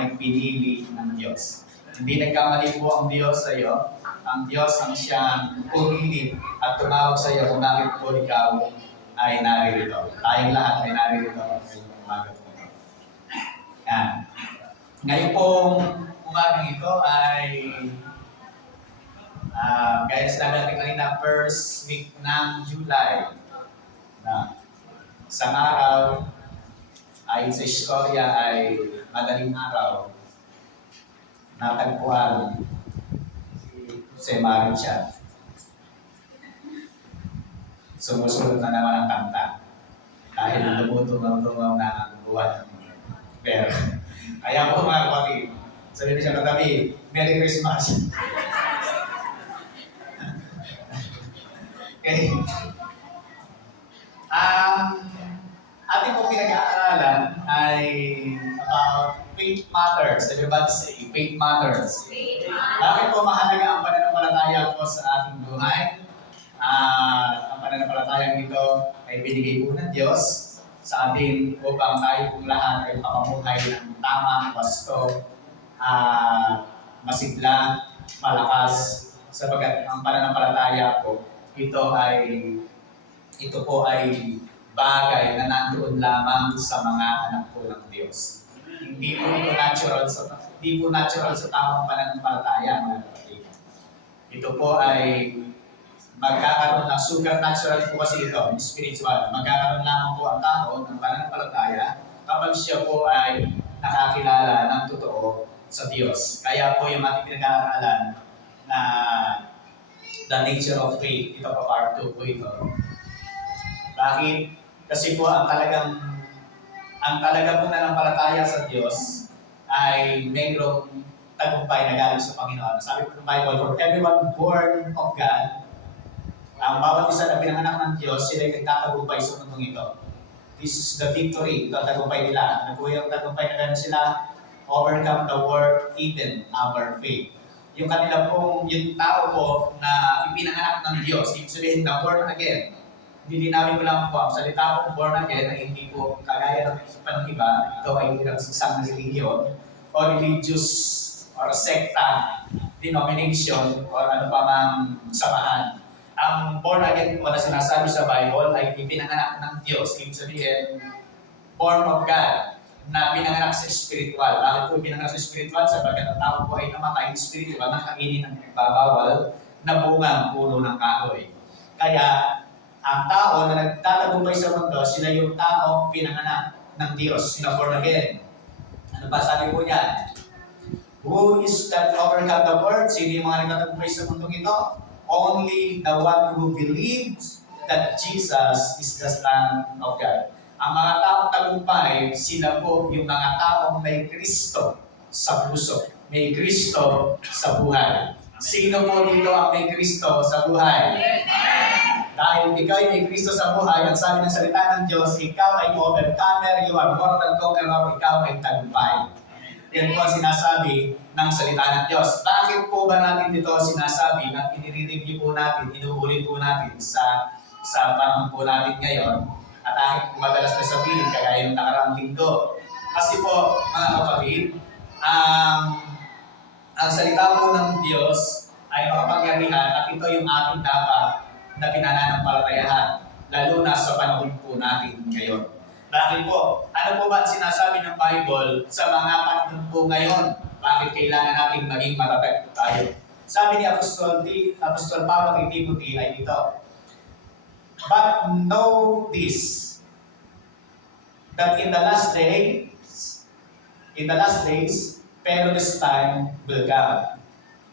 ay pinili ng Diyos. Hindi nagkamali po ang Diyos sa iyo. Ang Diyos ang siyang pumili at tumawag sa iyo kung bakit po ikaw ay naririto. Tayong lahat ay naririto ngayong umaga po ito. Yan. Ngayon pong umagang ito ay gaya sa natin kanina, first week ng July. Isang araw, ayon sa istorya ay madaling araw, natagpuan si Maricha. Sumusunod na naman ang kanta dahil lumutungaw-tungaw na ang buwan. Pero, kaya po mga kapatid, sabi niya katabi, Merry Christmas! Okay. Ating po pinag-aaralan ay about faith matters. Everybody say, faith matters. Bakit po mahalaga ang pananampalataya po sa ating buhay? Ang pananampalatayang ito ay binigay po ng Diyos sa atin upang tayo pong lahat ay makapamuhay ng tama, wasto, masigla, malakas, sapagat ang pananampalataya po, ito po ay bagay na nandoon lamang sa mga anak po ng Diyos. Hindi po ito natural sa tamang pananampalataya, mga kapatid. Ito po ay magkakaroon ng supernatural po kasi ito, spiritual. Magkakaroon lamang po ang tao ng pananampalataya kapag siya po ay nakakilala ng totoo sa Diyos. Kaya po yung ating pinag-aaralan na the nature of faith, ito po part 2 po ito. Bakit? Kasi po ang talagang po nananampalataya sa Diyos ay mayroong tagumpay na galing sa Panginoon. Sabi po ng Bible, for everyone born of God, ang bawat isa na pinanganak ng Diyos, sila ay nagtatagumpay sa mundong ito. This is the victory, ito ang tagumpay nila. Nagkuha yung tagumpay na gano'n sila, overcome the world, even our faith. Yung kanila pong, yung tao po na ipinanganak ng Diyos, ibig sabihin na born again. Hindi linawin ko lang po, ang salita po born again ay hindi po kagaya ng ng iba, ito ay hirap sa isang religion o religious or sekta, denomination, or ano pa mang samahan. Ang born again po na sinasabi sa Bible ay ipinanganak ng Diyos, ibig sabihin, born of God, na pinanganak sa spiritual. Bakit po pinanganak sa spiritual? Sapagkat ang tao po ay namatay spiritual na kainin ng babawal na bungang puno ng kahoy. Kaya, ang tao na nagtatagumpay sa mundo, sila yung tao pinanganak ng Diyos, sila born again. Ano ba sabi po niyan? Who is that overcome the world? Sino yung mga nagtatagumpay sa mundong ito? Only the one who believes that Jesus is the Son of God. Ang mga taong tagumpay, sila po yung mga taong may Kristo sa puso, may Kristo sa buhay. Sino po dito ang may Kristo sa buhay? Dahil ikaw ay may Kristo sa buhay, ang sabi ng salita ng Diyos, ikaw ay overcomer, you are more than conqueror, ikaw ay tagumpay. Yan po ang sinasabi ng salita ng Diyos. Bakit po ba natin dito sinasabi at inire-review po natin, inuulit po natin sa panahon po natin ngayon? At kahit madalas na sabihin, kagaya ng nakaraang linggo. Kasi po, mga kapatid, ang salita po ng Diyos ay makapangyarihan at ito yung ating dapat na pinananampalatayahan, lalo na sa panahon po natin ngayon. Bakit po? Ano po ba sinasabi ng Bible sa mga panahon po ngayon? Bakit kailangan natin maging matatag tayo? Sabi ni Apostol Pablo kay Timothy ay ito, but know this, that in the last days, perilous time will come.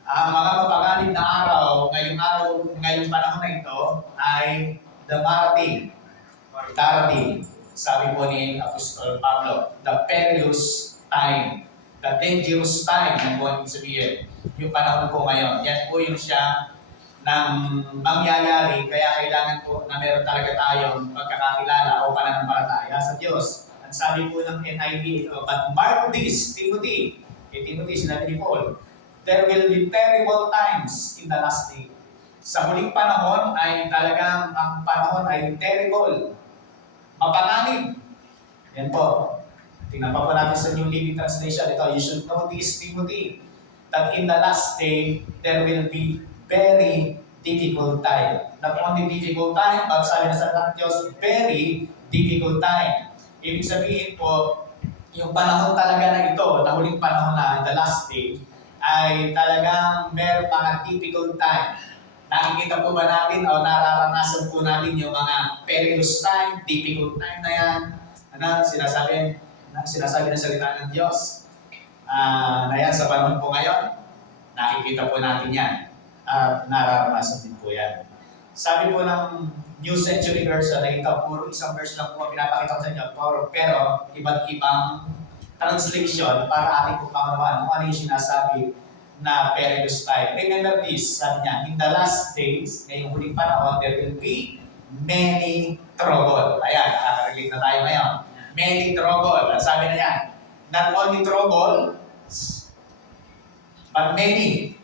Ang mga mapanganib na araw, ngayong panahon na ito, ay darating. Sabi po ni Apostol Pablo, the perilous time, the dangerous time, ang buwan sabihin, yung panahon po ngayon. Yan po yung siya ng mangyayari, kaya kailangan po na meron talaga tayong pagkakakilala o pananampalataya sa Diyos. Ang sabi po ng NIV ito, but mark this, Timothy. Kay Timothy, sinabi ni Paul, there will be terrible times in the last day. Sa huling panahon ay talagang ang panahon ay terrible. Mapanganib. Yan po. Tingnan pa po natin sa New Living Translation. Ito, you should know this, Timothy, that in the last day, there will be very difficult time. Not only difficult time, but sabi na sa Diyos, very difficult time. Ibig sabihin po, yung panahon talaga na ito, na huling panahon na, in the last day, ay talagang meron mga difficult time. Nakikita po ba natin o nararanasan po natin yung mga perilous time, difficult time na yan? Sinasabi ng salita ng Diyos. Na yan sa panahon po ngayon, nakikita po natin yan. Nararanasan din po yan. Sabi po ng New Century Version na ito, puro isang verse lang po ang pinapakita ko sa inyo, pero iba't ibang translation para ating po maunawaan kung ano yung sinasabi na perilous time. Remember this, sabi niya, in the last days, ngayong huling panahon, there will be many trouble. Ayan, nakaka-relate na tayo ngayon. Many trouble. Sabi na yan, not only trouble, but many.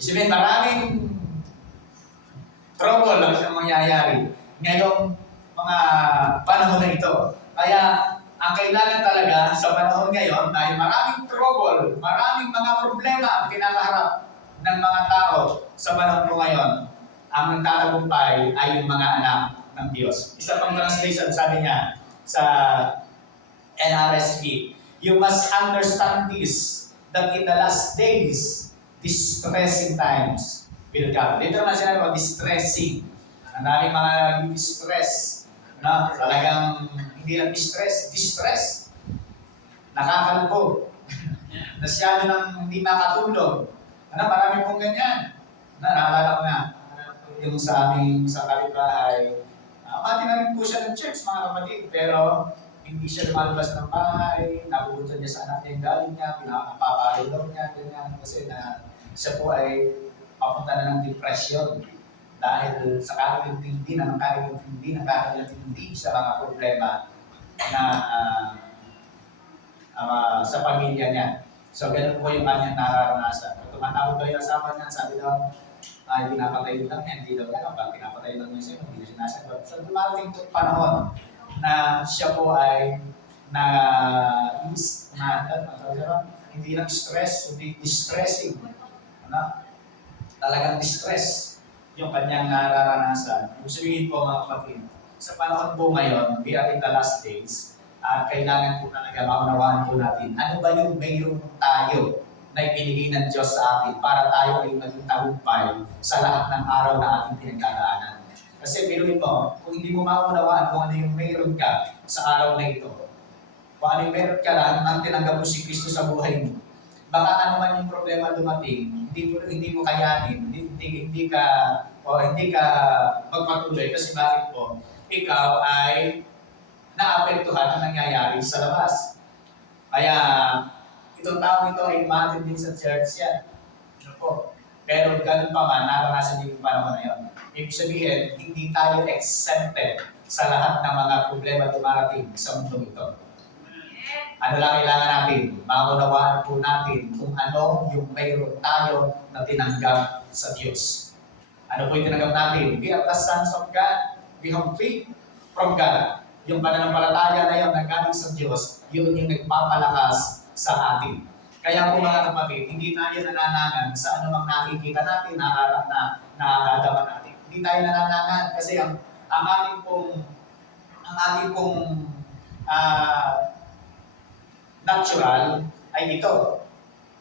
Isipin, maraming trouble ang siyang mangyayari ngayong mga panahon na ito. Kaya, ang kailangan talaga sa panahon ngayon dahil maraming trouble, maraming mga problema ang kinakaharap ng mga tao sa panahon po ngayon. Ang nagtatagumpay ay yung mga anak ng Diyos. Isa pang translation, sabi niya sa NRSV, you must understand this, that in the last days, distressing times will come. Dito naman sinabi, distressing. Ang daming mga distress. No? Talagang hindi lang distress. Nakakalbo. Nasyado nang hindi makatulog. Marami pong ganyan. Naalala ko na. Yung sa aming sa kapitbahay, mati na rin po siya ng church, mga kapatid. Pero hindi siya lumalabas ng bahay. Nabubutan niya sa anak niya yung galing niya. Pinapapahalaw niya. Ganyan. Kasi siya po ay papunta na ng depression. Dahil sa kakaintindi sa mga problema na sa pamilya niya. So, ganun po yung kanyang nararanasan. Pag tumatawag daw yung asawa niya, sabi daw, ay pinapatay lang niya, hindi daw yan. Pag pinapatay lang niya siya, hindi na siya nasagot. So, dumating itong panahon na siya po ay hindi lang stress, hindi distressing. Talagang distress yung kanyang nararanasan. Ibig sabihin po mga kapatid, sa panahon po ngayon, we are in the last days, at kailangan po talaga maunawaan po natin, ano ba yung mayroon tayo na ibinigay ng Diyos sa atin para tayo ay maging tagumpay sa lahat ng araw na ating pinagdadaanan. Kasi biruin mo, kung hindi mo maunawaan kung ano yung mayroon ka sa araw na ito, kung ano yung mayroon ka lang nang tinanggap mo si Kristo sa buhay mo, baka ano man yung problema dumating, hindi mo kayanin, hindi ka magpatuloy kasi bakit po? Ikaw ay naapektuhan ang nangyayari sa labas. Kaya itong tao ito ay umatid din sa church yan. Pero ganun pa man, naranasan din yung panahon na yun. Ibig sabihin, hindi tayo exempted sa lahat ng mga problema dumarating sa mundo ito. Ano lang kailangan natin? Maunawaan po natin kung ano yung mayroon tayo na tinanggap sa Diyos. Ano po yung tinanggap natin? We are the sons of God. We have faith from God. Yung pananampalataya na yun na galing sa Diyos, yun yung nagpapalakas sa atin. Kaya po mga kapatid, hindi tayo nananangan sa anumang nakikita natin, nakakadama natin. Hindi tayo nananangan kasi ang ating pong natural ay ito.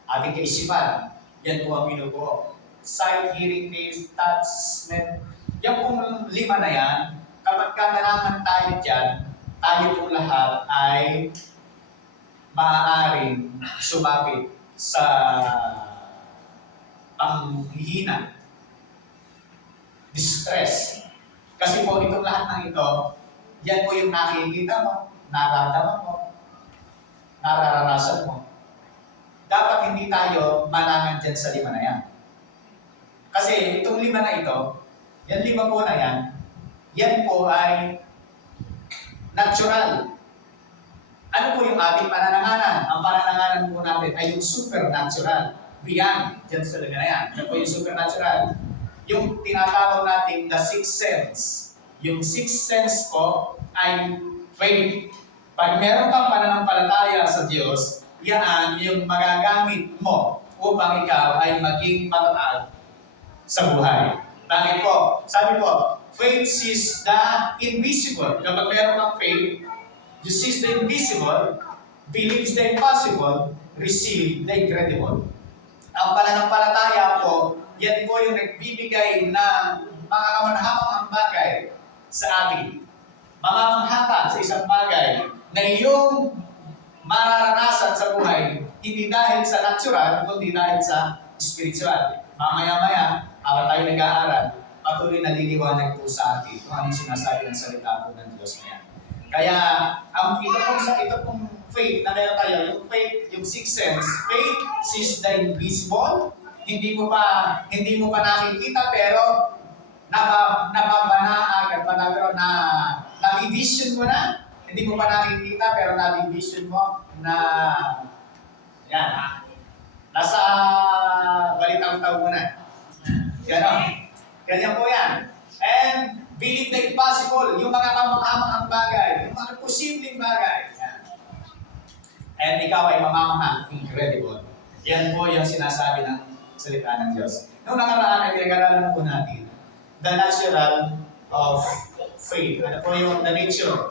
Ating kaisipan. Yan po ang binubuo. Sight, hearing, taste, touch, smell. Yan pong lima na yan, kapag nalaman tayo dyan, tayo pong lahat ay maaaring sumapit sa panghihina, distress. Kasi po itong lahat ng ito, yan po yung nakikita mo, nararamdaman mo, nararanasan mo. Dapat hindi tayo manangan dyan sa lima na yan. Kasi itong lima na ito, yan lima po na yan po ay natural. Ano po yung ating panananganan? Ang panananganan po natin ay yung supernatural. Beyond, dyan sa lima na yan. Yan po yung supernatural. Yung tinatawag natin the sixth sense. Yung sixth sense po ay faith. Pag meron kang pananampalataya sa Diyos, yan yung magagamit mo upang ikaw ay maging matatag sa buhay. Bakit po? Sabi po, faith sees the invisible. Kapag meron kang faith, you sees the invisible, believes the impossible, receive the incredible. Ang pananampalataya po, yan po yung nagbibigay ng mga kamanhamang bagay sa atin. Mamamangha sa isang bagay na iyong mararanasan sa buhay, hindi dahil sa natural, kundi dahil sa spiritual. Mamaya-maya, habang tayo nag-aaral, patuloy na liliwanag po sa atin kung ano yung sinasabi ng salita po ng Diyos na yan. Kaya, ito pong faith na meron tayo, yung faith, yung sixth sense, faith sees the invisible, hindi mo pa nakikita pero nabivision mo na, hindi mo pa nakikita pero nabivision mo na yan, nasa balitang tao mo na. Ganyan po yan. And believe the impossible, yung mga kamanghamang bagay, yung mga posibleng bagay. Yan. And ikaw ay mamamahal, incredible. Yan po yung sinasabi ng salita ng Diyos. Noong nakaraan ay pinag-aralan po natin the natural of faith. Ano po yung the nature of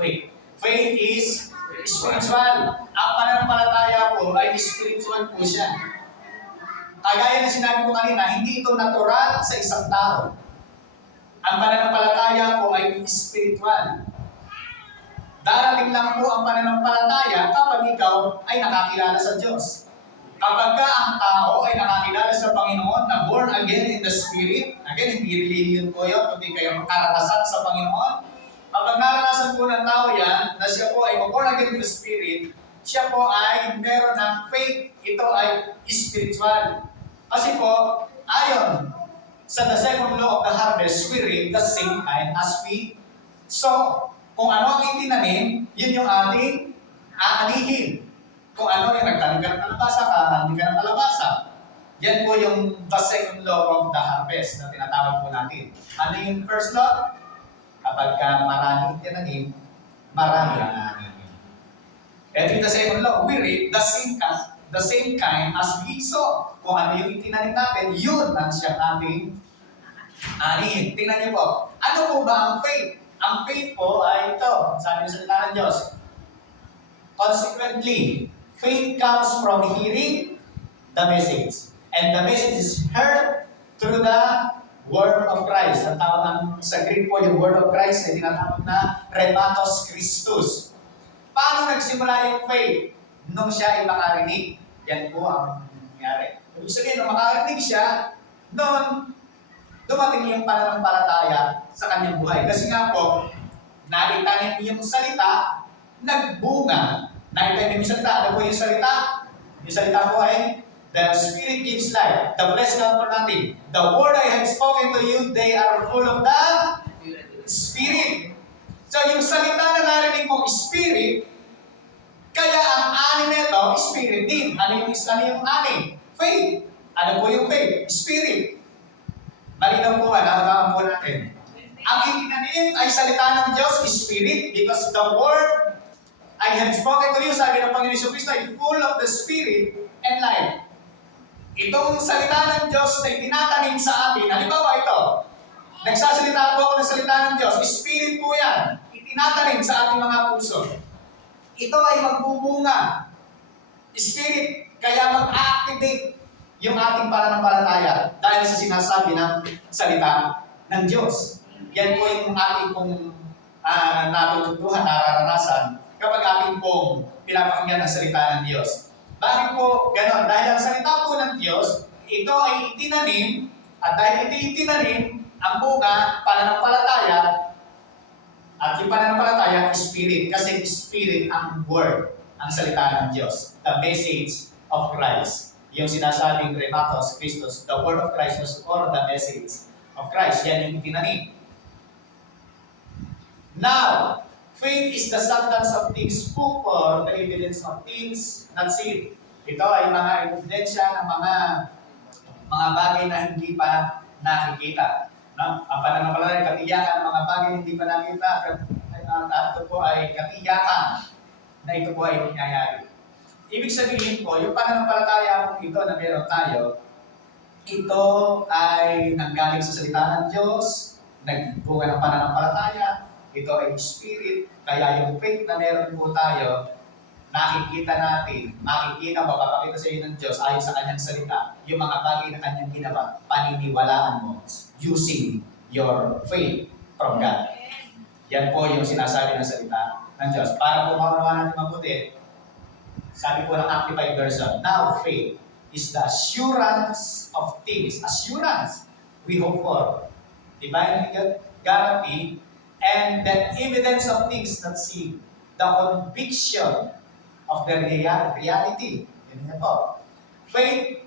faith. Faith is spiritual. Ang pananampalataya po ay spiritual po siya. Kagaya na sinabi ko kanina, hindi ito natural sa isang tao. Ang pananampalataya po ay spiritual. Darating lang po ang pananampalataya kapag ikaw ay nakakilala sa Diyos. Kapag ka ang tao ay nakakilala sa Panginoon na born again in the Spirit, again, hindi religion po yun, kundi kayo makaranasan sa Panginoon. Kapag naranasan po ng tao yan, na siya po ay born again in the Spirit, siya po ay meron ng faith, ito ay spiritual. Kasi po, ayon sa the second law of the harvest, we reap the same kind as we sow. Kung ano ang itinanim, yun yung ating aanihin. Kung ano yung nagtanim ka ng kalabasa ka, hindi ka ng kalabasa. Yan po yung the second law of the harvest na tinatawag po natin. Ano yung first law? Kapag ka maraming tinanim, marami ang aanihin. Ito yung the second law, we reap the same kind as we sow. Kung ano yung itinanim natin, yun ang siyang ating aanihin. Tingnan niyo po, ano po ba ang faith? Ang faith po ay ito, sabi ng salita ng Diyos. Consequently, faith comes from hearing the message. And the message is heard through the Word of Christ. Ang tawag sa Greek po yung Word of Christ ay tinatawag na Rhematos Christus. Paano nagsimula yung faith? Nung siya ay makarinig. Yan po ang nangyari. Ibig sabihin, nung makarinig siya, noon, dumating yung pananampalataya sa kanyang buhay. Kasi nga po, naitanim yung salita, nagbunga. Naitanim yung salita. Ano po yung salita? Yung salita po ay, the Spirit gives life. The flesh comes for nothing. The word I have spoken to you, they are full of the Spirit. So yung salita na narinig mong Spirit, kaya ang ani nito, Spirit din. Ano yung ani? Faith. Ano po yung faith? Spirit. Malinaw po, nakakaan po natin. Ang itinanim ay salita ng Diyos, Spirit, because the word I have spoken to you, sabi ng Panginoon Kristo, ay full of the Spirit and life. Itong salita ng Diyos na itinatanim sa atin, halimbawa ito, nagsasalita po ako ng salita ng Diyos, Spirit po yan, itinatanim sa ating mga puso. Ito ay magbubunga. Spirit, kaya mag-activate yung ating pananampalataya dahil sa sinasabi ng salita ng Diyos. Yan po yung ating pong natututuhan, nararanasan kapag ating pong pinapakinggan ang salita ng Diyos. Bakit po gano'n? Dahil ang salita po ng Diyos, ito ay itinanim, at dahil ito itinanim, ang bunga, pananampalataya, at yung pananampalataya, Spirit. Kasi Spirit ang word, ang salita ng Diyos. The message of Christ. Yung sinasabing Rhematos Christus, the word of Christ was for the message of Christ. Yan yung itinanim. Now, faith is the substance of things hoped for, the evidence of things not seen. Ito ay mga ebidensya ng mga bagay na hindi pa nakikita. No? Ang pananampalataya, katiyakan ng mga bagay na hindi pa nakita, at ito po ay katiyakan na ito po ay mangyayari. Ibig sabihin po, yung pananampalataya po ito na meron tayo, ito ay nanggaling sa salita ng Diyos, nagbunga ng pananampalataya, ito ay spirit, kaya yung faith na meron po tayo, nakikita natin, makikita, mapapakita sa iyo ng Diyos ayon sa kanyang salita, yung mga bagay na kanyang ginawa, paniniwalaan mo using your faith from God. Yan po yung sinasabi ng salita ng Diyos. Para po maunawaan natin mabuti, sabi po ng Amplified Version, now faith is the assurance of things. Assurance we hope for. Divine guarantee and the evidence of things not seen. The conviction of the reality. Yan na po. Faith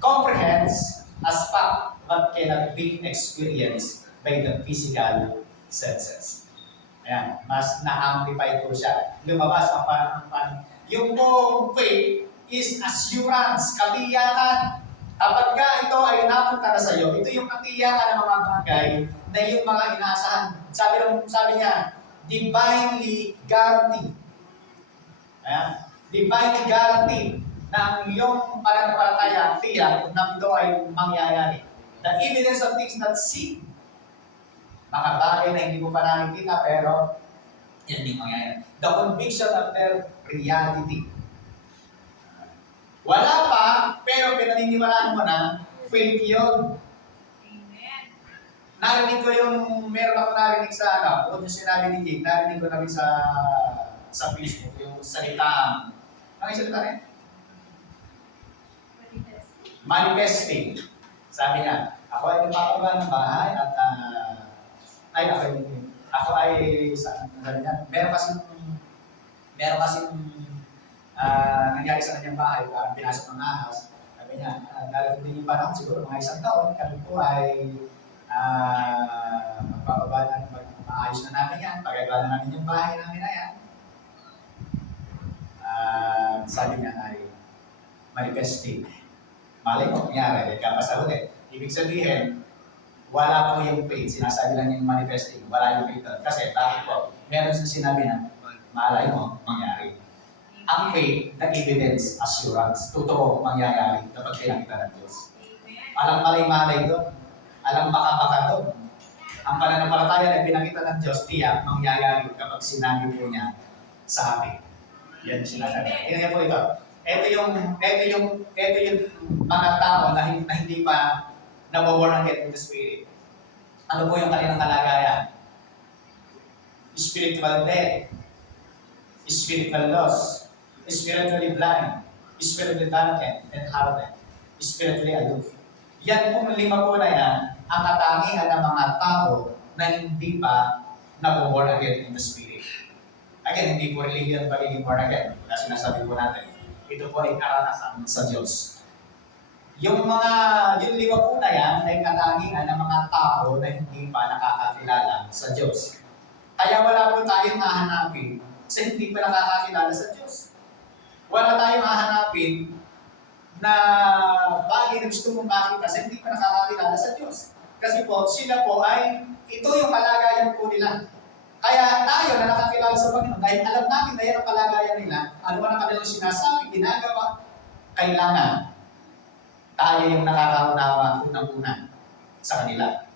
comprehends as fact but cannot be experienced by the physical senses. Ayan, mas na-amplify po siya. Lumabas ang yung po faith is assurance, katiyakan. Kapag ka ito ay napunta na sa iyo, ito yung katiyakan ng mga bagay na yung mga inaasahan. Sabi niya, divinely guaranteed. Ayan, divinely guaranteed na ang iyong pananampalataya, tiyak na ito ay mangyayari. The evidence of things not seen. Mga bagay na hindi mo pa nakikita pero yan yung mangyayari. The conviction of their reality. Wala pa, pero pinaniniwalaan mo na, faith yun. Amen. Narinig ko meron ako narinig sa, bukod yung sinabi ni Jake, narinig ko na rin sa Facebook, yung salita, ano yung salita rin? Manifesting. Sabi niya, ako ay nagpapagawa ng bahay at ako ay sabi niya, meron kasing nangyari sa kanyang bahay, parang pinasok ng ahas. Sabi niya, darating din yung panahon, siguro mga 1 taon, kami po ay magpapabala, maayos na namin yan, pagagawa na namin yung bahay namin na yan. Sabi niya ay manifesting. Malay mo, nangyari, kapasahuli. Ibig sabihin, wala po yung faith. Sinasabi lang yung manifesting. Wala yung faith. Kasi bakit po? Meron sa sinabi na, malay mo, mangyari. Ang faith, the evidence, assurance, totoo mangyayari kapag pinakita ng Diyos. Alang malay-malay doon. Alang baka-baka doon. Ang pananampalataya na pinakita ng Diyos, tiyak mangyayari kapag sinabi po niya sa atin. Yan yung sinasabi. Tingnan po ito. Ito yung mga tao na hindi pa nababorn again in the Spirit. Ano po yung kanilang kalagayan? Spiritual death, spiritual loss, spiritually blind, spiritually darkened, and hardened, spiritually aloof. Yan pong 5 po na yan, ang katangian ng mga tao na hindi pa nababorn again in the Spirit. Again, hindi po religion pagiging born again. Kasi sinasabi po natin, ito po ay karanasan sa Diyos. Yung 5 po na yan ay katangian ng mga tao na hindi pa nakakakilala sa Diyos. Kaya wala po tayong hahanapin sa hindi pa nakakakilala sa Diyos. Wala tayong hahanapin na bagay na gusto mong makita sa hindi pa nakakakilala sa Diyos. Kasi po, sila po ay, ito yung kalagayan po nila. Kaya tayo na nakakilala sa Panginoon, dahil alam natin na yan ang kalagayan nila, ano man ang kanilang sinasabi, ginagawa, kailangan tayo yung nakakaunawa unang-una sa kanila.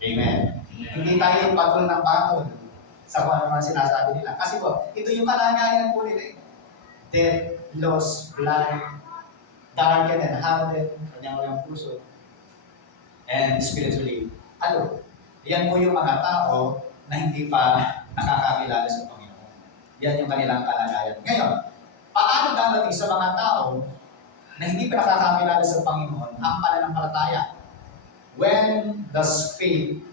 Amen. Hindi tayo yung patol ng patol sa kung ano man sinasabi nila. Kasi po, ito yung kalagayan po nila. Death, loss, blind, darkened and hardened, kanyang puso, and spiritually aloof. Yan po yung mga tao na hindi pa nakakakilala sa Panginoon. Yan yung kanilang kalagayan. Ngayon, paano darating sa mga tao na hindi pa nakakakilala sa Panginoon ang pananampalataya? When does faith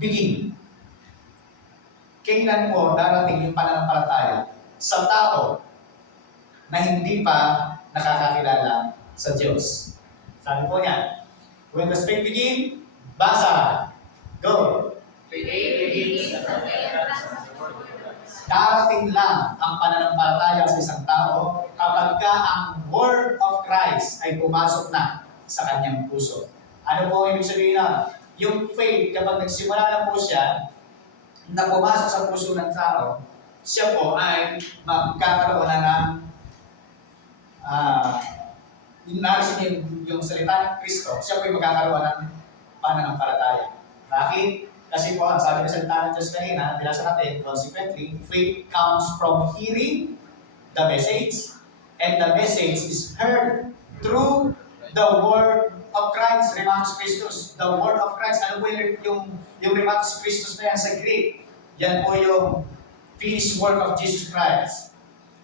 begin? Kailan po darating yung pananampalataya sa tao na hindi pa nakakakilala sa Diyos? Sabi po niya, when does faith begin? Basa. Go. Darating lang ang pananampalataya sa isang tao kapag ang Word of Christ ay pumasok na sa kanyang puso. Ano po ang ibig sabihin na? Yung faith, kapag nagsimula na po siya, na pumasok sa puso ng tao, siya po ay magkakaroon na ng narisin yung salita ng Kristo, siya po ay magkakaroon ng pananampalataya. Bakit? Kasi po, ang sabi ng salita ng Diyos kanina, binasa natin, consequently, faith comes from hearing the message, and the message is heard through the word of Christ, Remax Christus. The word of Christ, ano po yung Remax Christus na yan sa Greek? Yan po yung finished work of Jesus Christ.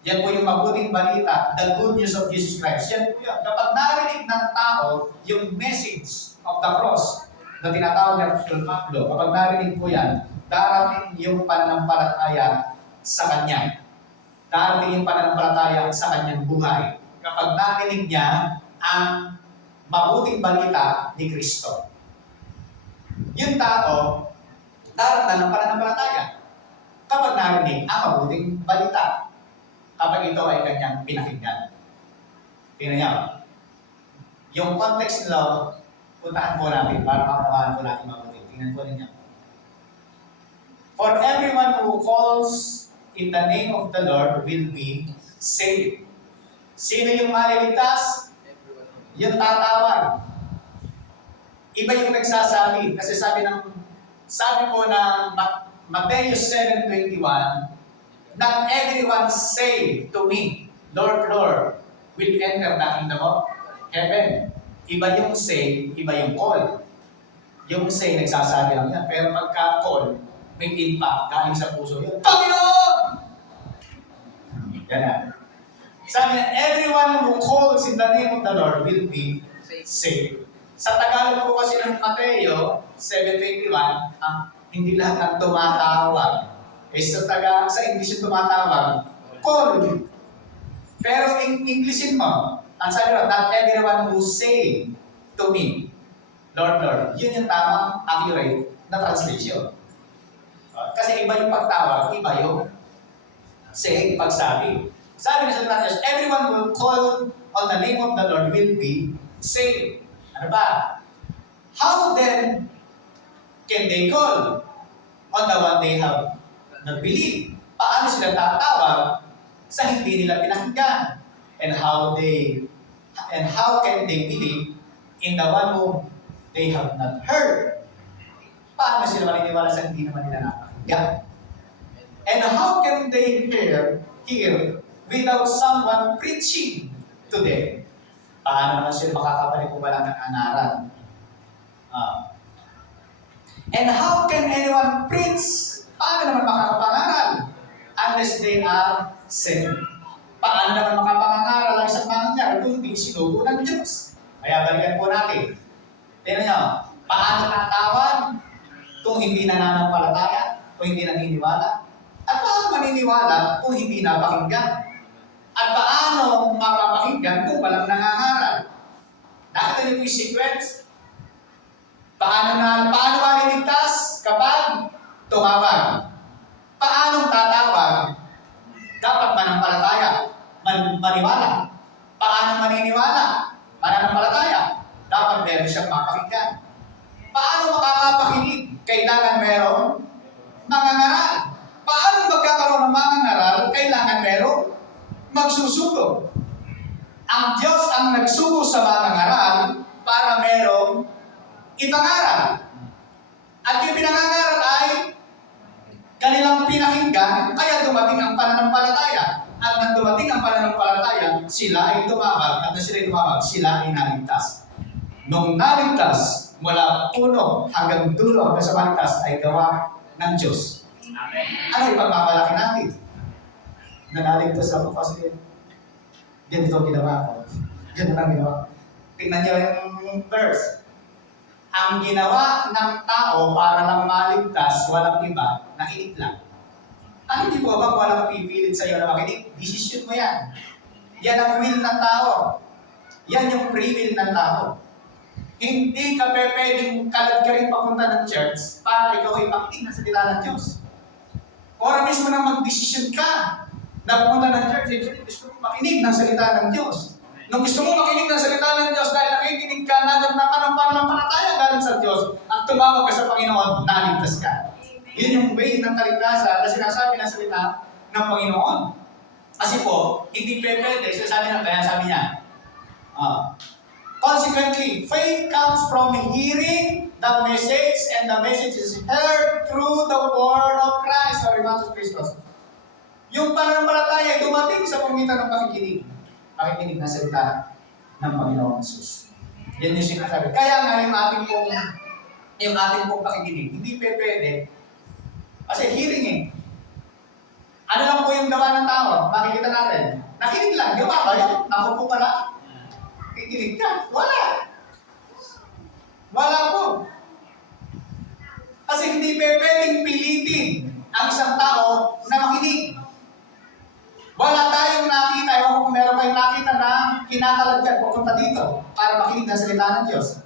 Yan po yung mabuting balita, the good news of Jesus Christ. Yan po yan. Kapag narinig ng tao yung message of the cross na tinatawag ng Apostol Pablo, kapag narinig po yan, darating yung pananampalataya sa Kanya. Darating yung pananampalataya sa Kanyang buhay. Kapag narinig niya ang mabuting balita ni Kristo. Yung tao, darating ng pananampalataya. Kapag narinig ang mabuting balita. Kapag ito ay kanyang pinakinggan. Tingnan niyo. Yung context nila, puntahan po natin para makakawaan po natin mabuti. Tingnan po ninyo. For everyone who calls in the name of the Lord will be saved. Sino yung maliligtas? Yung tatawag. Iba yung nagsasabi. Kasi sabi po ng Matthew 7:21, not everyone say to me, Lord, Lord, will enter the kingdom of heaven. Iba yung say, iba yung call. Yung say, nagsasabi lang yan. Pero pagka-call, may impact galing sa puso yun. Panginoon! Yan na. Sabi na, everyone who calls in the name of the Lord will be saved. Sa Tagalog po kasi ng Mateo 7:21, hindi lahat ng tumatawag. Sa English yung tumatawag, call. Pero in Englishin mo, ang sabi mo, not everyone who say to me, Lord, Lord. Yun yung tamang accurate na translation. Kasi iba yung pagtawag, iba yung saying, pagsabi. Sabi na sa Diyos, everyone will call on the name of the Lord will be saved. Ano ba? How then can they call on the one they have nag-believe? Paano sila tatawag sa hindi nila pinakinggan? And how can they believe in the one whom they have not heard? Paano sila maniniwala sa hindi naman nila napakinggan? And how can they hear without someone preaching to them? Paano naman sila makakapaniwala ng anaran? And how can anyone preach? Paano naman makakapangaral? Unless they are sent. Paano naman makapangaral ang isang mangyayari kung hindi sinugo ng Diyos? Kaya balikan po natin. Tignan nyo, paano tatawag kung hindi nananampalataya, kung hindi naniniwala? At paano maniniwala kung hindi napakinggan? At paano mapapakinggan kung walang nangangaral? Nakita niyo po yung sequence? Paano maliligtas kapag tumawag? Paano tatawag? Dapat manampalataya, maniwala. Paano maniniwala? Mananampalataya. Dapat meron siyang mapakinggan. Paano makakapakinig? Kailangan merong mangangaral. Paano magkakaroon ng mangangaral? Kailangan merong magsusugo. Ang Diyos ang nagsugo sa mangangaral para merong ipangaral. At yung pinangangaral ay kanilang pinakinggan, kaya dumating ang pananampalataya. At nang dumating ang pananampalataya, sila ay tumawag. At nang sila ay tumawag, sila ay naligtas. Nung naligtas, mula puno hanggang dulo hanggang sa maligtas ay gawa ng Diyos. Ano ipagmamalaki natin? Na naligtas ako kasi ganito ang ginawa ko. Ganito ang ginawa ko. Tingnan niyo yung verse. Ang ginawa ng tao para lang maligtas, walang iba, nakinig lang. Ano hindi po ba walang pipilit sa iyo na makinig? Decision mo yan. Yan ang will ng tao. Yan yung free will ng tao. Hindi ka pwedeng kalad ka rin papunta ng church para ikaw ay makinig na salita ng Diyos. Ora mismo na mag-decision ka na pumunta ng church, gusto mo makinig ng salita ng Diyos. Nung gusto mo makinig ng salita ng Diyos dahil nakikinig ka, naganap ka ng pananampalataya galing sa Diyos at tumawag ka sa Panginoon, naligtas ka. Yun yung way ng kaligtasan na sinasabi ng salita ng Panginoon. Kasi po, hindi pwede, sinasabi na, kaya sabi niya, consequently, faith comes from hearing the message, and the message is heard through the word of Christ, or Imatus Christus. Yung pananampalataya ay dumating sa pamitan ng pakikinig. Pakikinig na salita ng Panginoon Jesus. Yan yung sinasabi. Kaya nga yung ating pong pakikinig, hindi pwede. Kasi hearing eh. Ano lang po yung gawa ng tao? Makikita natin. Nakinig lang. Gawa ba yan? Ako po pala. Kikinig ka. Wala. Wala po. Kasi hindi pwedeng pilitin ang isang tao na makinig. Wala tayong nakita. Ewan ko kung meron kayong nakita na kinakalagyan pupunta dito para makinig ng salita ng Diyos.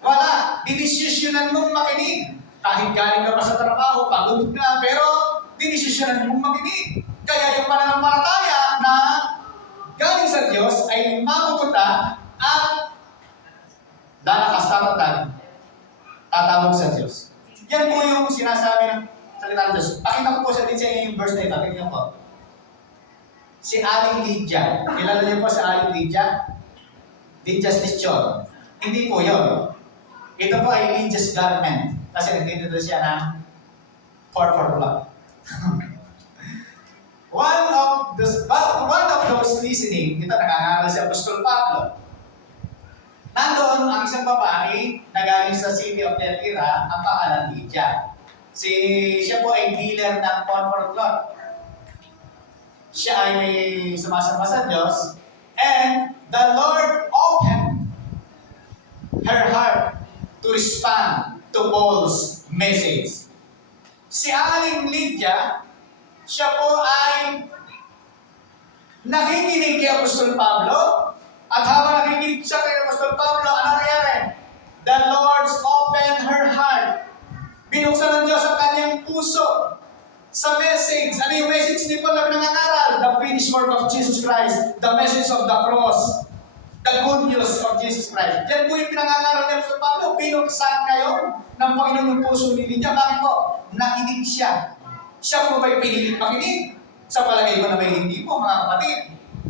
Wala. Dinisisyonan mong makinig. Kahit galing ka pa sa trabaho, pagod ka, pero dinisisyonan mong makinig. Kaya yung pananampalataya na galing sa Diyos ay mapupunta at lalakas tatawag sa Diyos. Yan po yung sinasabi ng salita ng Diyos. Pakita ko po sa inyo yung verse na ito. Tignan po. Si Aling Lydia. Kilala niyo po si Aling Lydia? Lydia's Lechon. Hindi po yun. Ito po ay Lydia's Garment. Kasi nagtitito siya ng 4 o'clock. One of those listening, ito nakangaral si Apostol Pablo. Nandoon ang isang babae na galing sa city of Thyatira, ang pangalan Lydia. Siya po ay dealer ng 4 o'clock. Siya ay may sumasama sa Diyos, and the Lord opened her heart to respond to Paul's message. Si Aling Lydia, siya po ay nakikinig kay Apostol Pablo, at habang nakikinig siya kay Apostol Pablo, ano nangyari? The Lord's opened her heart. Binuksan ng Diyos ang kanyang puso sa message. Ano yung message ni Paul na pinangangaral? The finished work of Jesus Christ, the message of the cross, the good news of Jesus Christ. Yan po yung pinangangaral ni Apostol Pablo. Binuksan ngayon ng Panginoon yung puso ni Lydia. Bakit po? Nakinig siya. Siya po ba'y pinilit makinig? Sa palagay ko na may hindi po, mga kapatid.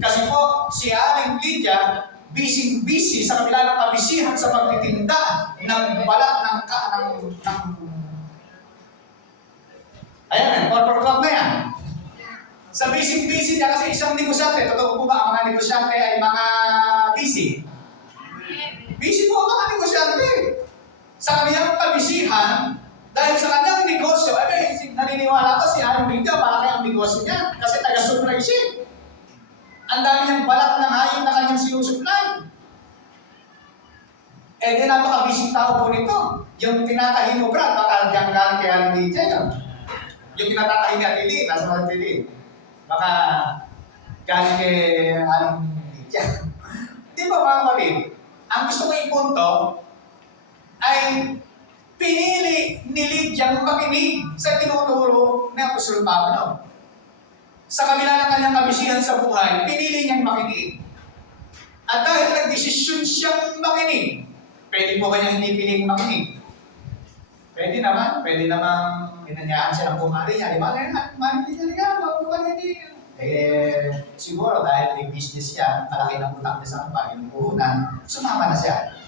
Kasi po, si Aling Lydia, busy sa kabila ng kabisihan sa pagtitinda ng balat ng ayan, 4 o'clock na yan. Sa busy niya kasi isang negosyante. Totoo po ba ang mga negosyante ay mga busy? Busy po ang mga negosyante. Sa kanyang kabisihan, dahil sa kanyang negosyo, naniniwala ko si Aling Lydia, malaki ang negosyo niya kasi taga-supply siya. Ang dami niyang balat ng hayop na kanyang sinusupply. Eh di napaka-busy tao po nito. Yung tinatahin mo, Brad, baka diyan galing kay Aling Lydia yun. Yung tinatatahin ni Atili, nasa mga Atili. Baka galing kay Aling Lydia. Di ba mga kapatid? Ang gusto ko ipunto ay pinili ni Lydia makinig sa tinuturo ni Apostol Pablo. Sa kabila ng kanyang kabisihan sa buhay, pinili niyang makinig. At dahil nagdesisyon siyang makinig, pwede po kanya hindi piling makinig. Pwede naman pinanyaan siya ng kumari niya. Di ba? Hindi niya wag po hindi. Siguro dahil may business siya, malaki ng utang niya sa kapag, yung puhunan, sumama na siya.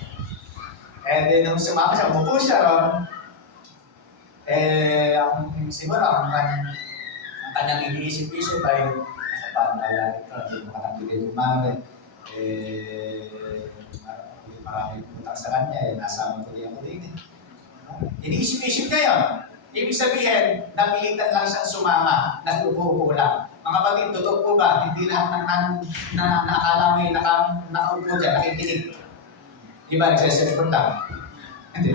And then, nung sumama siya, umupo siya ron, siguro, ang kanyang iniisip-isip ay, paano kaya ito, hindi makatagpilin yung mare, maraming utang sa kanya, nasama ko din ako din. Iniisip-isip ngayon. Ibig sabihin, napilitan lang siyang sumama, nag-upo-upo lang. Mga kapatid, totoo po ba, hindi lahat na nakala mo yung nakaupo dyan, nakikinig. Iba, nagsasalipon lang. Hindi.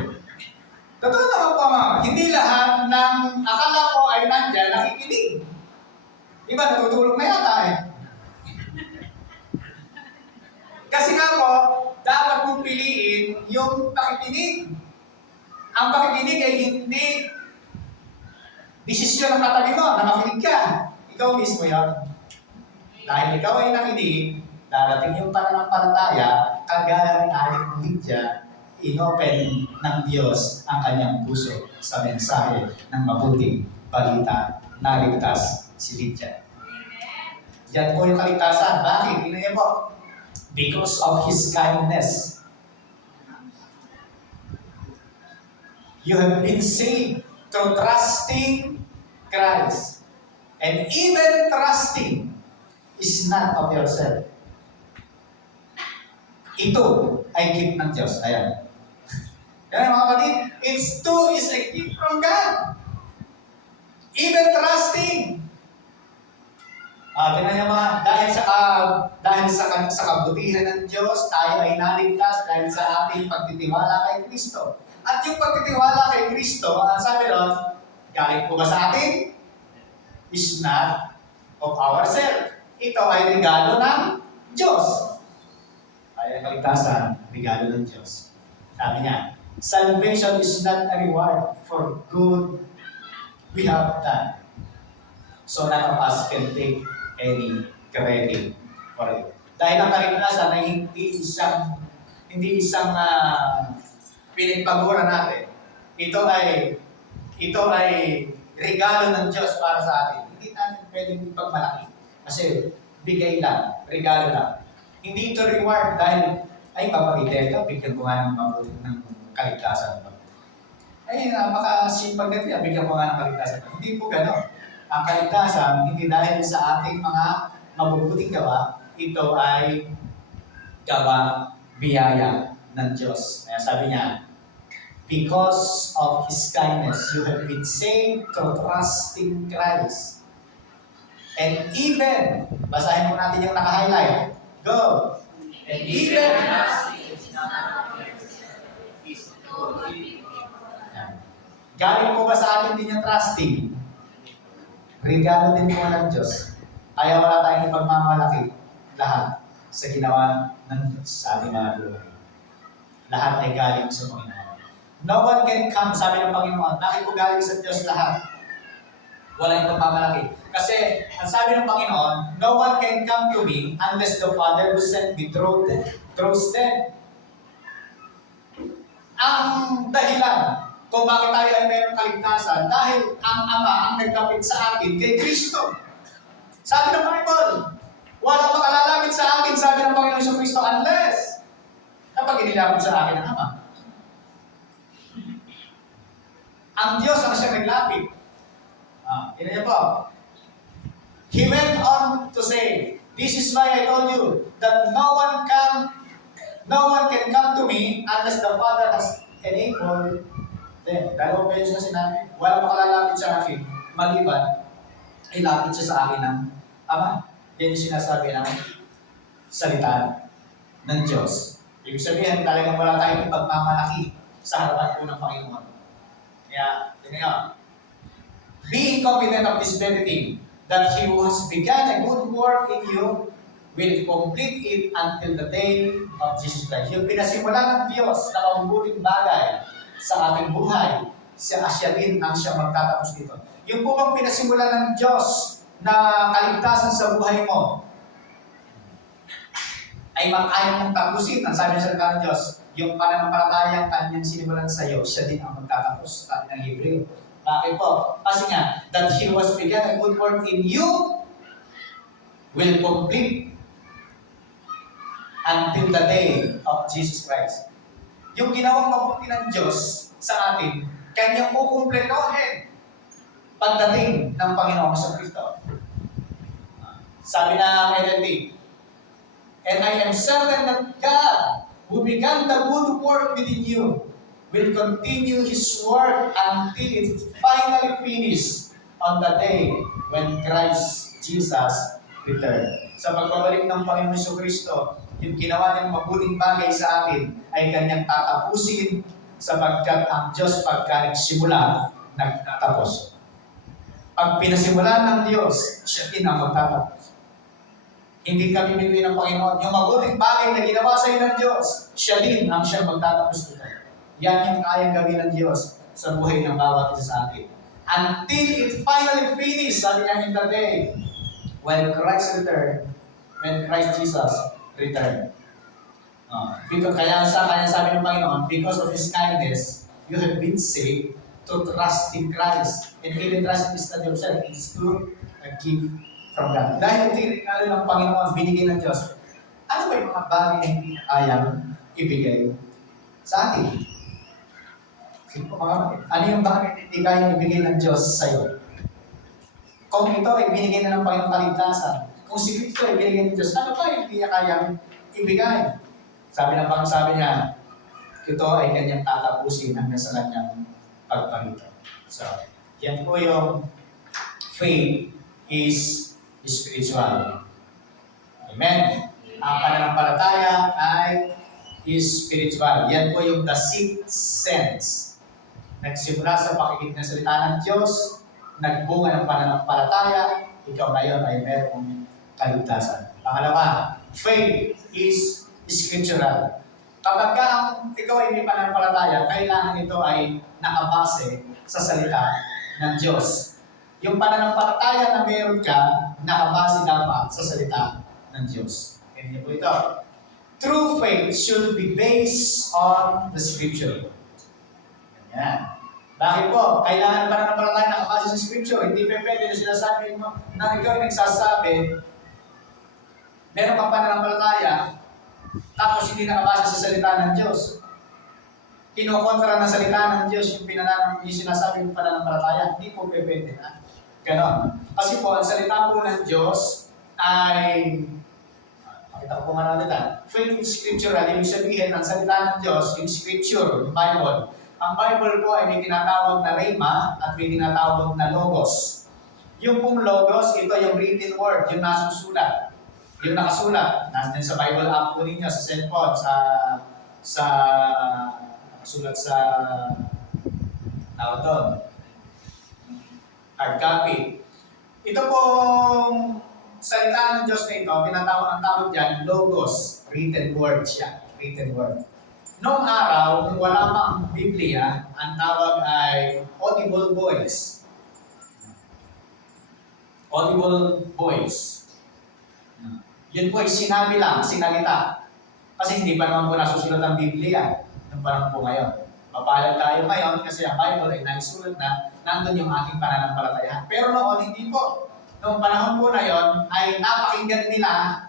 Totoo naman po mga, hindi lahat ng akala ko ay nandyan, nakikinig. Iba, natutulog na yata eh. Kasi nga po, dapat mong piliin yung pakikinig. Ang pakikinig ay hindi desisyon ng katabi mo na makinig ka. Ikaw mismo yan. Dahil ikaw ay nakinig, darating yung pananampalataya, kagaya ng Aling Lydia, inopen ng Diyos ang kanyang puso sa mensahe ng mabuting balita na ligtas si Lydia. Yan po yung kaligtasan. Bakit? Tingnan niyo po. Because of His kindness. You have been saved through trusting Christ. And even trusting is not of yourself. Ito ay gift ng Diyos. Ayan. Kaya mga kapatid, it's a gift from God. Even trusting. Tingnan niyo mga, dahil sa kabutihan ng Diyos, tayo ay naligtas dahil sa ating pagtitiwala kay Kristo. At yung pagtitiwala kay Kristo, ang sabi ron, galing po ba sa atin? Is not of ourselves. Ito ay regalo ng Diyos. Ay kaligtasan, regalo ng Diyos. Sabi niya, salvation is not a reward for good we have done. So none of us can take any credit for it. Dahil ang kaligtasan ay hindi isang pinagpagura natin. Ito ay regalo ng Diyos para sa atin. Hindi natin pwedeng ipagmalaki. Kasi bigay lang, regalo lang. Hindi ito reward dahil ay papakita ka, bigyan ko nga ng mabuti ng kaligtasan. Ay, makasipag na ito, bigyan ko nga ng kaligtasan. Hindi po gano'n. Ang kaligtasan, hindi dahil sa ating mga mabubuting gawa, ito ay gawa biyaya ng Diyos. Kaya sabi niya, because of His kindness, you have been saved through trusting Christ. And even, basahin mo natin yung naka-highlight. Go! And even, galing po ba sa atin din yung trusting? Regalo din po ng Diyos. Kaya wala tayong ipagmamalaki lahat sa ginawa ng Diyos sa ating mga buhay. Lahat ay galing sa Panginoon. No one can come, sabi ng Panginoon, bakit po galing sa Diyos lahat? Walang ipagmamalaki. Kasi, ang sabi ng Panginoon, no one can come to me unless the Father who sent me draws them. Ang dahilan kung bakit tayo ay mayroong kaligtasan, dahil ang Ama ang nagkapit sa akin kay Kristo. Sabi ng Bible, walang makalalapit sa akin, sabi ng Panginoon sa Kristo, unless kapag inilapit sa akin ang Ama. Ang Diyos ang siya naglapit. Yun niya po. He went on to say, this is why I told you that no one can come to me unless the Father has enabled them. Dalawang beses na sinabi, walang makalalapit sa akin, maliban, ilapit siya sa akin ng Ama. Yan yung sinasabi ng salita ng Diyos. Ibig sabihin, talagang wala tayong ipagmamalaki sa harapan po ng Panginoon. Kaya, tingnan, being confident of this very thing, that He who has begun a good work in you will complete it until the day of Jesus Christ. Yung pinasimula ng Diyos na mabubuting bagay sa ating buhay, siya din ang siya magtatapos dito. Yung po bang pinasimula ng Diyos na kaligtasan sa buhay mo, ay ayaw mong tapusin. Ang sabi sa salita ng Diyos, yung pananampalatayang kanyang sinimulan sa iyo, siya din ang magtatapos. Sabi ng Hebreo. Bakit po? Kasi nga, that He was began a good work in you will complete until the day of Jesus Christ. Yung ginawang mabuti ng Diyos sa atin, kanyang kukumpletohin pagdating ng Panginoon sa Kristo. Sabi na NLT, and I am certain that God, who began the good work within you, will continue His work until it finally finishes on the day when Christ Jesus return. Sa pagbabalik ng Panginoon Kristo, yung ginawa niyang mabuting bagay sa atin ay kanyang tatapusin sapagkat ang Diyos pagka nagsimula, nagtatapos. Pag pinasimulan ng Diyos, siya din ang magtatapos. Hindi kami bibigyan ng Panginoon. Yung mabuting bagay na ginawa sa iyo ng Diyos, siya din ang siya magtatapos nito. Yan yung kayang gawin ng Diyos sa buhay ng bawat isa sa atin. Until it finally finishes, sabi niya in the day, when Christ Jesus returned. Kaya sabi ng Panginoon, because of His kindness, you have been saved to trust in Christ. And even trust is not yourself, it is to a gift from God. Dahil ito yung regalo ng Panginoon, binigay ng Diyos. Ano ba yung mga bagay na hindi kayang ibigay sa atin? Ano yung bagay na hindi kayang ibigay ng Diyos sa iyo? Kung ito ay binigay na ng Panginoon kaligtasan, kung si Kristo ay binigay ng Diyos, ano ba yung hindi niya kayang ibigay? Sabi niya, ito ay kanyang tatapusin hanggang sa kanyang pagpalitan. So, yan po yung faith is spiritual. Amen. Ang pananampalataya ay is spiritual. Yan po yung the sixth sense. Nagsimula sa pakikinig ng salita ng Diyos, nagbunga ng pananampalataya, ikaw ngayon ay merong kaligtasan. Pangalawa, faith is scriptural. Kapag ikaw ay may pananampalataya, kailangan ito ay nakabase sa salita ng Diyos. Yung pananampalataya na meron ka, nakabase dapat sa salita ng Diyos. Ganyan po ito. True faith should be based on the scripture. Ganyan. Bakit po? Kailangan pananampalataya nakabase sa scripture. Hindi pwede na sinasabi mo na ikaw ay nagsasabi, meron kang pananampalataya, tapos hindi nakabase sa salita ng Diyos. Kinokontra ng salita ng Diyos yung sinasabi ng pananampalataya. Hindi po pwede na. Ganon. Kasi po, ang salita po ng Diyos ay, pakita ko po nga natin, faith in scriptural, ibig sabihin, ang salita ng Diyos, yung scripture, yung Bible. Ang Bible po ay may tinatawag na rhema at may tinatawag na logos. Yung pong logos, ito yung written word, yung nasusulat. Yung nakasulat, nandun sa Bible app po ninyo, sa cellphone, nakasulat sa tawag doon, hard copy. Ito pong salita ng Diyos na ito, ang tawag dyan, logos, written word siya, written word. Noong araw, nung wala pang Biblia, ang tawag ay audible voice. Audible voice. Yun po ay sinabi lang, sinalita. Kasi hindi pa naman po nasusulat ang Biblia ng panahon po ngayon. Mapalad tayo ngayon kasi ang Bible ay naisulat na nandun yung ating pananampalataya. Pero noon, hindi po. Noong panahon po na yon ay napakinggan nila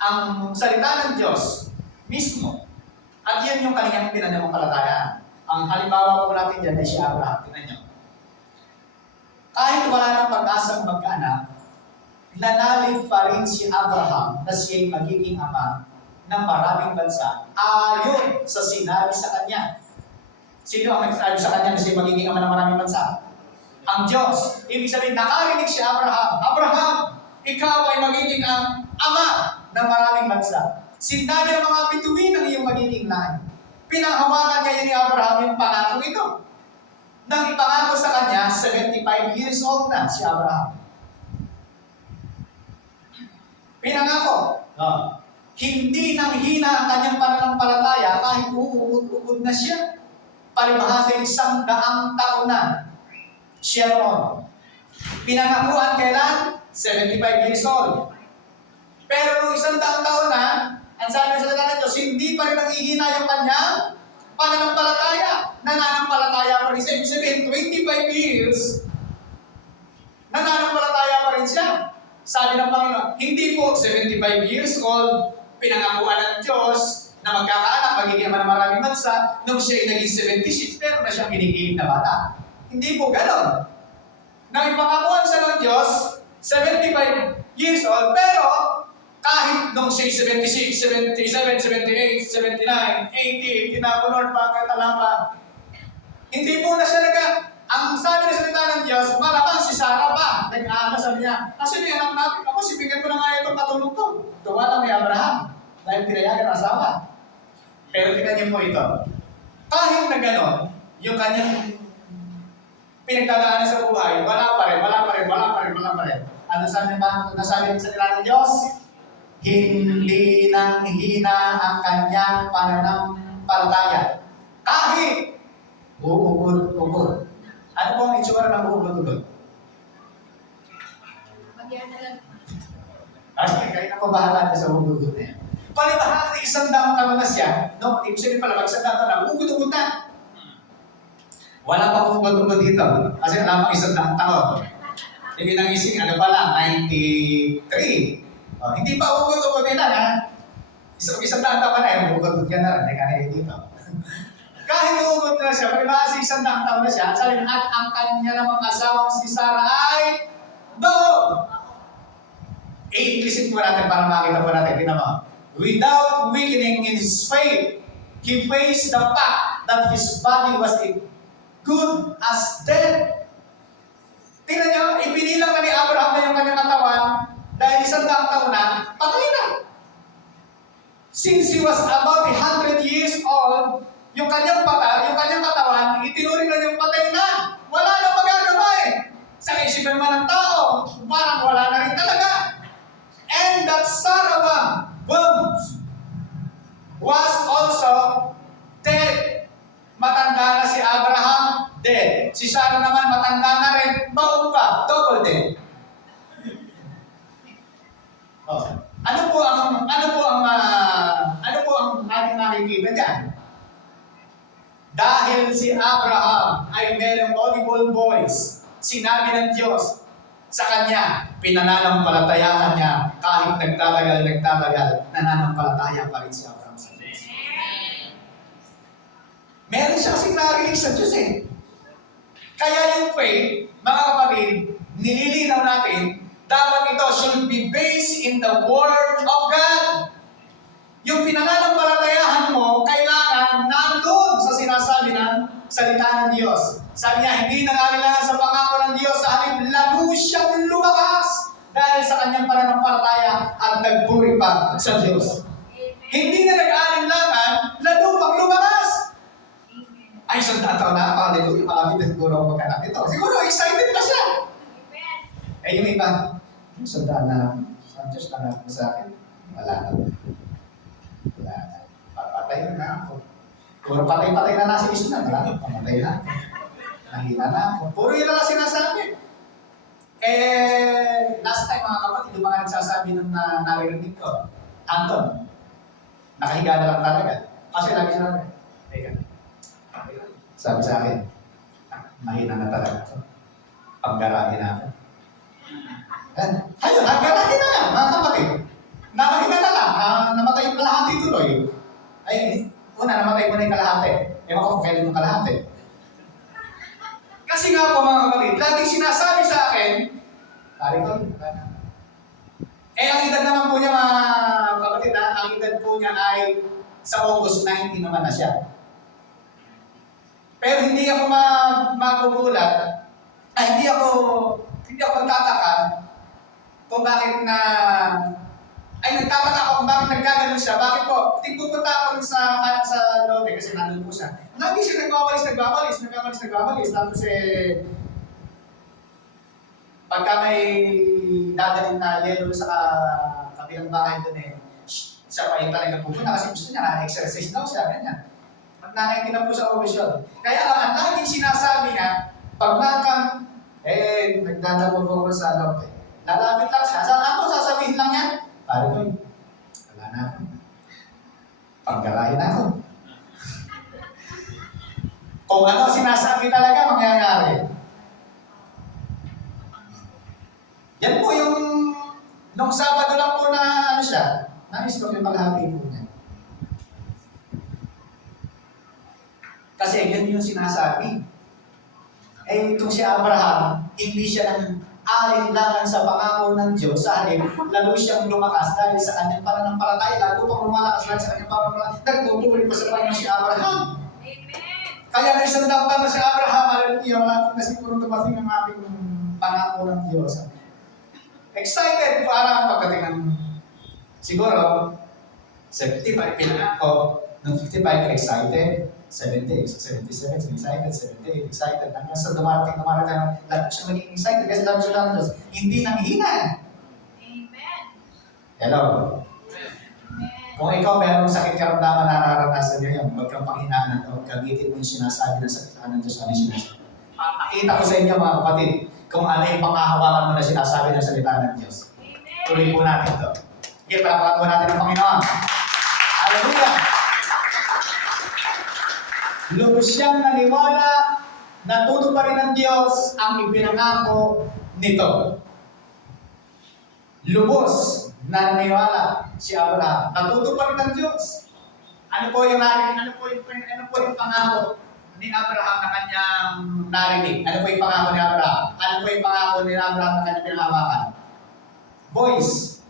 ang salita ng Diyos mismo. At yun yung kanilang pananampalataya. Ang halimbawa po natin dyan ay si Abraham. Tingnan nyo. Kahit wala ng pag-asang magkaanak, nanalig pa rin si Abraham na siya'y magiging ama ng maraming bansa ayon sa sinabi sa kanya. Sino ang nagsabi sa kanya na siya'y magiging ama ng maraming bansa? Ang Diyos. Ibig sabihin, nakarinig si Abraham. Abraham, ikaw ay magiging ama ng maraming bansa. Sinabi ng mga bituin ang iyong magiging lahi. Pinanghawakan niya ni Abraham yung pangako ito. Nang ipangako sa kanya, 75 years old na si Abraham. Pinangako. Hindi nang hina ang kanyang pananampalataya kahit uukod na siya. Palibhasa 100 taon na siya roon. Pinangakuan kailan? 75 years old. Pero nung 100 taon na, ang sabi sa salita ng Diyos, hindi pa rin nanghihina yung kanyang pananampalataya. Nananampalataya pa rin siya. Ibig sabihin, 25 years, nananampalataya pa rin siya. Sabi ng Panginoon, hindi po 75 years old, pinangakuan ng Diyos na magkakaanak, magiging ama ng maraming bansa, nung siya ay naging 76, pero na siyang kinikilig na bata. Hindi po ganon. Nang ipangakuan siya ng Diyos, 75 years old, pero kahit nung siya 76, 77, 78, 79, 80, tinapunod pa, katalapa, hindi po na siya ang sabi na salita ng Diyos, malamang si Sarah pa, nag-aama sabi niya, kasi may anak natin ako, sibigyan ko na nga itong katulong ko. Tuwa lang ni Abraham, dahil pinayagan ng asawa. Pero tingnan niyo po ito, kahit na gano'n, yung kanyang pinagdadaanan sa buhay, wala pa rin. Ano sabi ng salita ng Diyos? Hindi nang hina ang kanyang pananampalataya. Kahit uugod. Ano po ang itsura ng uugod? Magyan na lang. Kasi kayo na po bahala sa uugod na yan. palibahati 100 taon na siya, no? Ibig sabihin pala, 100 taon na, ugod-ugod na. Wala pa kong ugod-ugod dito, kasi wala pang 100 taon. Ibig nang ising, ano pa lang, 93. Oh, hindi pa ugod-ugod nila, ha? Isang taon pa na, ugod-ugod ka na, hindi ka na dito. Kahit ugod na siya, palibahati 100 taon na siya, sabi at ang kanya namang asawang si Sarah ay doon. I-implicit mo natin para makita po natin. Tingnan mo. Without weakening in his faith, he faced the fact that his body was good as dead. Tingnan nyo, ibinilang na ni Abraham na yung kanyang katawan dahil 100 taon na, patay na. Since he was about 100 years old, yung kanyang katawan, itinuring na yung patay na. Wala na magagawa eh. Sa isipan man ng tao, parang wala na rin talaga. And that Sarah bones was also dead. Matanda na si Abraham, dead. Si Sarah naman matanda na rin, baon pa, double dead. Oh. Ano po ang ating nakikita diyan? Dahil si Abraham ay merong audible voice, sinabi ng Diyos sa kanya, pinananampalatayaan niya kahit nagtatagal, nananampalataya pa rin si Abraham sa Diyos. Meron siya kasing narinig sa Diyos eh. Kaya yung faith, mga kapatid, nililinaw natin, dapat ito should be based in the Word of God. Yung pinananampalatayahan mo, kailangan nandun sa sinasabi ng salita ng Diyos. Sabi niya, hindi nangalilangan sa pangako ng Diyos, sa halip lalo siyang lumakas dahil sa kanyang pananampalataya at nagpuri pa sa Diyos. Hindi na nag-alinlangan, lalo pang lumakas. Ay, 100 taon na, hallelujah, malapit na siguro ako magkanak ito. Siguro, excited pa siya. Eh, yung iba, 100 na, sa Diyos na natin sa akin, wala na. Wala na. Papatay na ako. Puro patay-patay na nasa isip na, wala na, pamatay na. Nahina na ako. Puro yun lang sinasabi. Last time mga kapatid, yung mga nagsasabi nung naririnig ko, Anton, nakahiga na lang talaga. Kasi lagi sinabi, teka, sabi sa akin, mahina na talaga. Paggarami na ako. Ayun, naggarami na lang, mga kapatid. Namahina na lang, namatay yung kalahati tuloy. Ay, una, namatay mo na yung kalahati. Ewan ko kung kailan yung kalahati. Kasi nga po mga kapatid, laging sinasabi sa akin, pare ko, ang edad naman po niya mga kapatid, ang edad po niya ay sa August 19 naman na siya. Pero hindi ako magugulat, hindi ako nagtataka kung bakit nagtataka ako kung bakit nagkaganon siya. Bakit po? Pupunta ako sa lote kasi nandun po siya. Lagi siya nagwawalis. Tapos pagka may dadalhin na yellow sa kabilang bahay doon siya pa yung talagang pupunta kasi gusto niya na-exercise daw siya, ganyan. Nakikinig na po sa official. Kaya ang laging sinasabi niya, pag nagdadabo po sa lote. Lalapit lang siya. Sasabihin lang niya, pare ko, wala na ako. Panggarahin ako. Kung ano sinasabi talaga, mangyayari. Yan po yung, nung Sabado lang po na siya, na-stroke yung paghati po niya. Kasi yun yung sinasabi. Itong si Abraham, hindi siya nang alinlangan sa pangako ng Diyos, sa halip, lalo siyang lumakas dahil sa kanyang pananampalataya, lalo pang lumalakas dahil sa kanyang pananampalataya, nagtutuloy pa sa Panginoon si Abraham. Amen. Kaya na isang dapat na si Abraham, hallelujah, wala na siguro tumating ang aking pangako ng Diyos. Excited para pagdating ng siguro 75 pinangako, ng 55 excited, 70, 77, excited, 78, excited. Hanggang sa dumarating, lahat siya maging excited kasi lahat siya Diyos. Hindi nanghihina. Amen. Hello. Amen. Kung ikaw meron sakit karamdaman na nararanasan niyo yan, huwag kang panghinaan at huwag gamitin mo yung sinasabi ng sakitan ng Diyos na sinasabi. Pakita ko sa inyo mga kapatid, kung ano yung panghahawakan mo na sinasabi ng salita ng Diyos. Tuloy po natin ito. Sige, palapakan po natin ang Panginoon. Hallelujah! Lubos siyang naniwala na tutuparin ng Diyos ang ipinangako nito. Lubos na naniwala si Abraham na tutuparin ng Diyos. Ano po yung pangako ni Abraham na kanyang narinig? Ano po yung pangako ni Abraham? Ano po yung pangako ni Abraham na kanyang pinangawakan? Voice.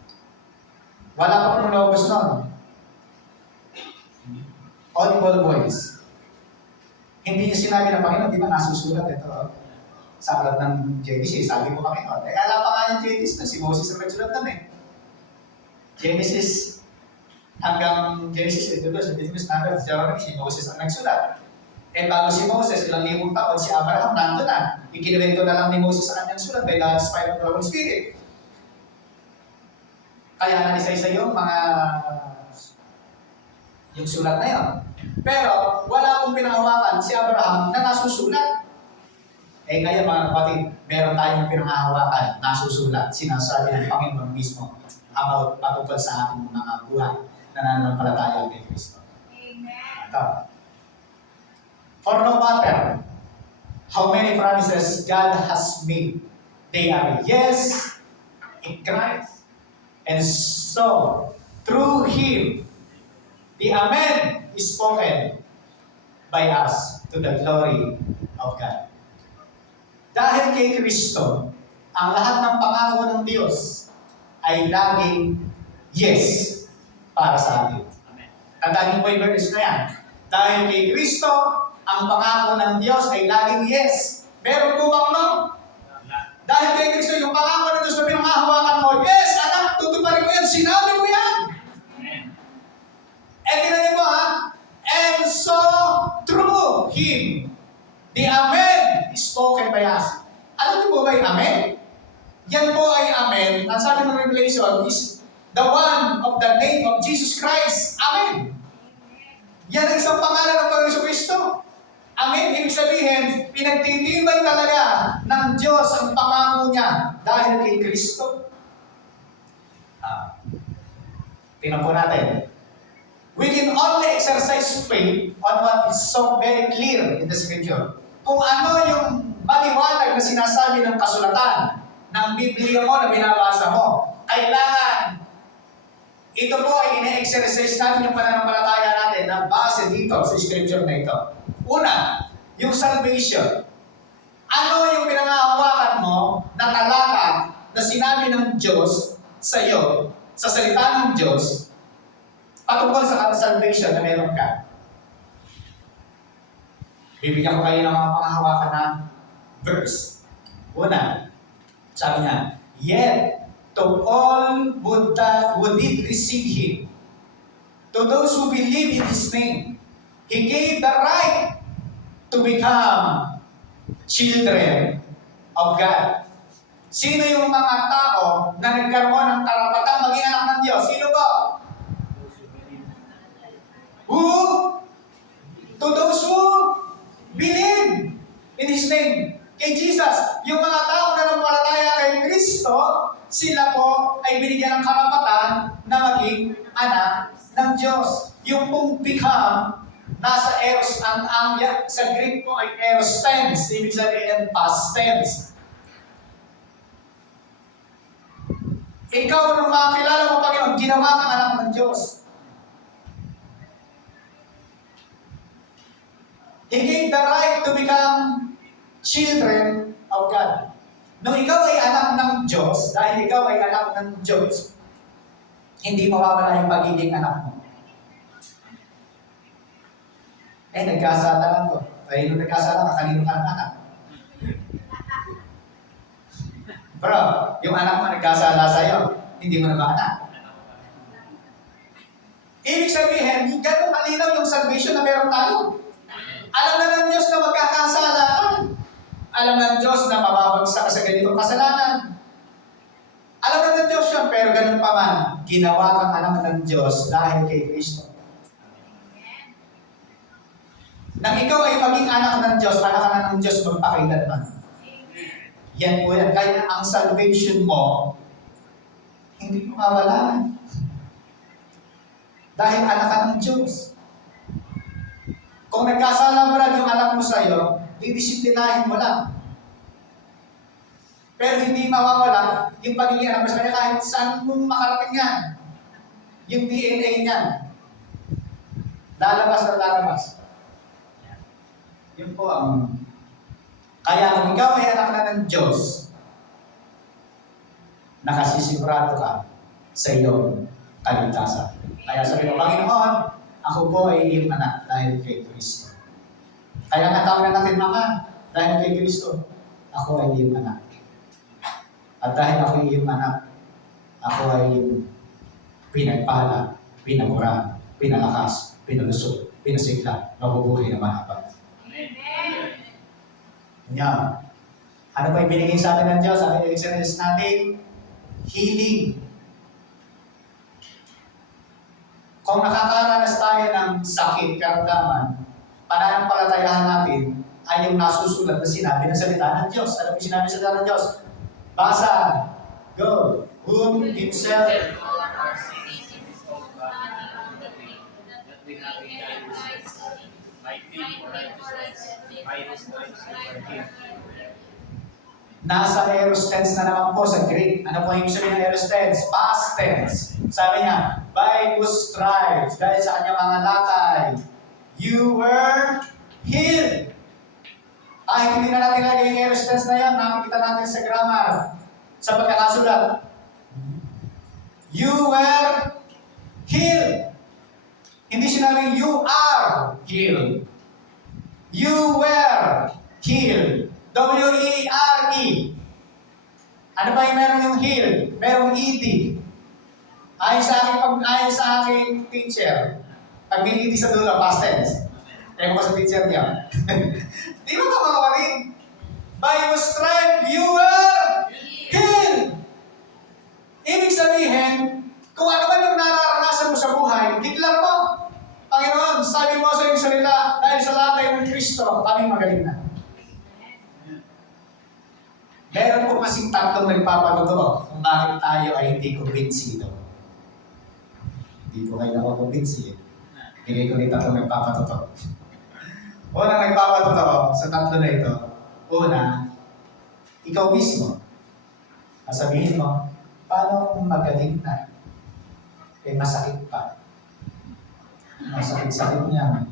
Wala pa pong lobos nun. Audible voice. Hindi niya sinabi ng Panginoon, di ba nasusulat ito? Sa aklat ng Genesis, sabi ko Panginoon. Alam pa nga yung Genesis na si Moses ang nagsulat nun eh. Genesis, hanggang Genesis, ito ba, sa Genesis number, si Moses ang nagsulat. Bago si Moses, ilang libong taon, si Abraham nandun na. Ikinuwento na lang ni Moses sa kanyang sulat by the inspired of the Holy Spirit. Kaya na isa-isa yung sulat na yun. Pero, wala akong pinangahawakan si Abraham na nasusulat. Kaya mga kapatid, meron tayong pinangahawakan, nasusulat, sinasabi ng Panginoon mismo about patungkol sa ating mga buhay na nananampalataya kay Kristo. Amen. Ito. For no matter how many promises God has made, they are yes in Christ. And so, through Him, the Amen is spoken by us to the glory of God. Dahil kay Kristo, ang lahat ng pangako ng Diyos ay laging yes para sa atin. Tandaan niyo po yung verse na yan. Dahil kay Kristo, ang pangako ng Diyos ay laging yes. Meron po bang no? Dahil kay Kristo, yung pangako ng Diyos na pinangahawakan mo, yes, anak, tutuparin ko yan, sinabi ko yan. Tingnan niyo po ha, and so through Him, the Amen is spoken by us. Ano niyo po ba yung Amen? Yan po ay Amen. Ang sabi ng Revelation is the one of the name of Jesus Christ. Amen. Yan ang isang pangalan ng Panginoon Kristo. Amen. Ibig sabihin, pinagtitibay talaga ng Diyos ang pangako niya dahil kay Kristo. Tingnan po natin. We can only exercise faith on what is so very clear in the Scripture. Kung ano yung maliwanag na sinasabi ng kasulatan ng Biblia mo na binabasa mo, kailangan ito po ay ine-exercise natin yung pananampalataya natin na base dito sa Scripture na ito. Una, yung salvation. Ano yung pinangahawakan mo na talata na sinabi ng Diyos sa iyo, sa salita ng Diyos, patungkol sa salvation na meron ka? Bibigyan ko kayo ng mga pangahawakan na verse. Una, sabi niya, yet to all who did receive Him, to those who believe in His name, He gave the right to become children of God. Sino yung mga tao na nagkaroon ng karapatang maging anak ng Diyos? Sino ba? Who? To those who believe in His name. Kay Jesus, yung mga tao na nampalataya kay Kristo, sila po ay binigyan ng karapatan na maging anak ng Diyos. Yung pong become, nasa eros, sa Greek po ay eros tense, ibig sabihin past tense. Ikaw nung makakilala mo, Panginoon, ginawa kang anak ng Diyos. He gave the right to become children of God. Nung ikaw ay anak ng Diyos, dahil ikaw ay anak ng Diyos, hindi mawawala yung pagiging anak mo. Nagkasala ko. Nung nagkasala ka, kanino ka ng anak? Bro, yung anak mo nagkasala sa'yo, hindi mo na ba anak? Ibig sabihin, gano'ng kalinaw yung salvation na meron tayo. Alam na ng Diyos na magkakasala ka. Alam ng Diyos na mababagsak ka sa ganitong kasalanan. Alam na ng Diyos yan, pero ganun pa man, ginawa kang anak ng Diyos dahil kay Kristo. Nang ikaw ay maging anak ng Diyos, anak ka na ng Diyos magpakailanman. Yan po yan. Kaya ang salvation mo, hindi mo mawala. Dahil anak ka ng Diyos. Kung nagkasala yung anak mo sa'yo, didisiplinahin mo lang. Pero hindi mawawala yung pagiging anak mo sa kanya kahit saan mo makarating yan. Yung DNA niyan. Lalabas na lalabas. Yun po ang... Kaya kung ikaw ay anak na ng Diyos, nakasisigurado ka sa iyong kaligtasan. Kaya sabi mo, Panginoon, ako po ay iyong anak dahil kay Kristo. Kaya nga tawag na natin, Ama, dahil kay Kristo, ako ay iyong anak. At dahil ako ay iyong anak, ako ay iyong pinagpala, pinagura, pinalakas, pinalusog, pinasigla, mabubuhay na mahaba. Yan. Ano ba yung binigay sa atin ng Diyos? Ano yung experience natin? Healing. Kung nakakaranas tayo ng sakit, karamdaman, pananampalatayahan natin ay yung nasusulat na sinabi ng salita ng Diyos. Ano yung sinabi ng salita ng Diyos? Basa. Go. Whom himself nasa aorist tense na naman po sa Greek. Ano po yung sabihin ng aorist tense? Past tense. Sabi niya, by whose stripes, dahil sa kanyang mga lakay, you were healed. Kahit hindi na natin lagay yung aorist tense na yan, nakikita natin sa grammar, sa pagkakasulat. You were healed. Hindi sinabing you are healed. You were healed. W-E-R-E. Ano ba yung meron yung healed? Merong E-D. Ayon sa aking teacher, pag may E-D sa dulo, past tense. Kaya mo sa teacher niya. Di ba mga kapatid? By your stripe, you were healed. Ibig sabihin, kung ano man yung nararanasan mo sa buhay, declare mo. Panginoon, sabi mo sa iyong salita, dahil sa latay ng Kristo, kami magaling na. Meron po kasing tatlong nagpapatotoo kung bakit tayo ay hindi kumbinsido. Hindi po kayo nakukumbinsi. Bigay ko rin tatlong nagpapatotoo. Unang nagpapatotoo sa tatlo na ito, una, ikaw mismo. Sabihin mo, paano kung magaling na? Eh masakit pa. Masakit-sakit niya.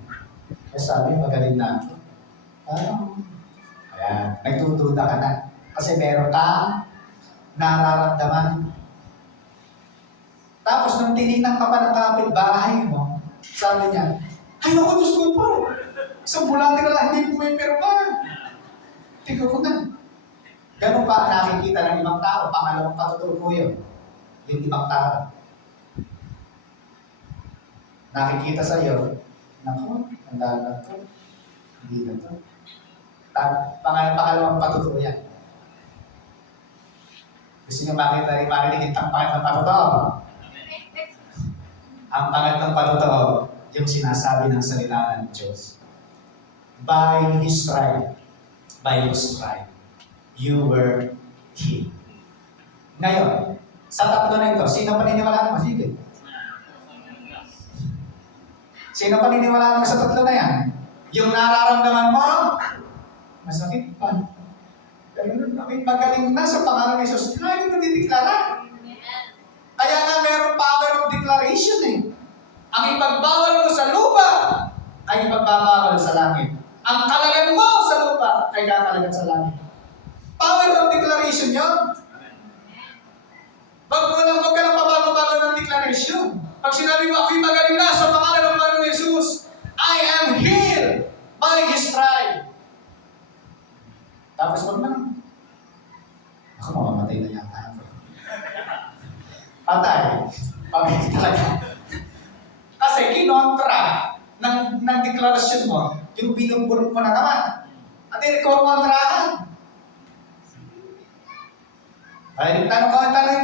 Eh sabi, magaling na ako. Parang, ayan, nagtutuda ka na. Kasi meron kang nararamdaman. Tapos nung tinignan ka pa ng kapitbahay mo, sabi niya, ay naku, Diyos ko po. Isang bulati na lang, hindi po may pirma. Tingnan ko na. Ganun pa nakikita ng ibang tao. Pangalawang patuturo ko yun. Yung ibang tao. Nakikita sa iyo, naku, ang dalang to. Hindi na to. Pangalawang patuturo yan. Gusto nyo marinig yung pangit ng patotoo? Ang pangit ng patotoo, yung sinasabi ng salita ng Diyos. By His stripe, by your stripe, you were healed. Ngayon, sa tatlo na ito, sino paniniwalaan mo? Sige. Sino paniniwalaan mo sa tatlo na yan? Yung nararamdaman mo, masakit pa. Pero magaling na sa pangalan ni Jesus. Lagi mo dideklara. Kaya nga mayroong power of declaration eh. Ang ipagbawal mo sa lupa ay ipagbabawal sa langit. Ang kalagan mo sa lupa ay kakalagan sa langit. Power of declaration yun. Huwag ka lang pabago-bago ng declaration. Pag sinabi mo, ako'y magaling na sa pangalan ng Panginoon Jesus, I am healed by His stripe. Tapos wag na. Ako mamamatay na yata ako. Patay. Pamit talaga. Kasi kinontra ng deklarasyon mo, yung binumbulong mo na naman. At hindi ko kontrahan. Ay, tanong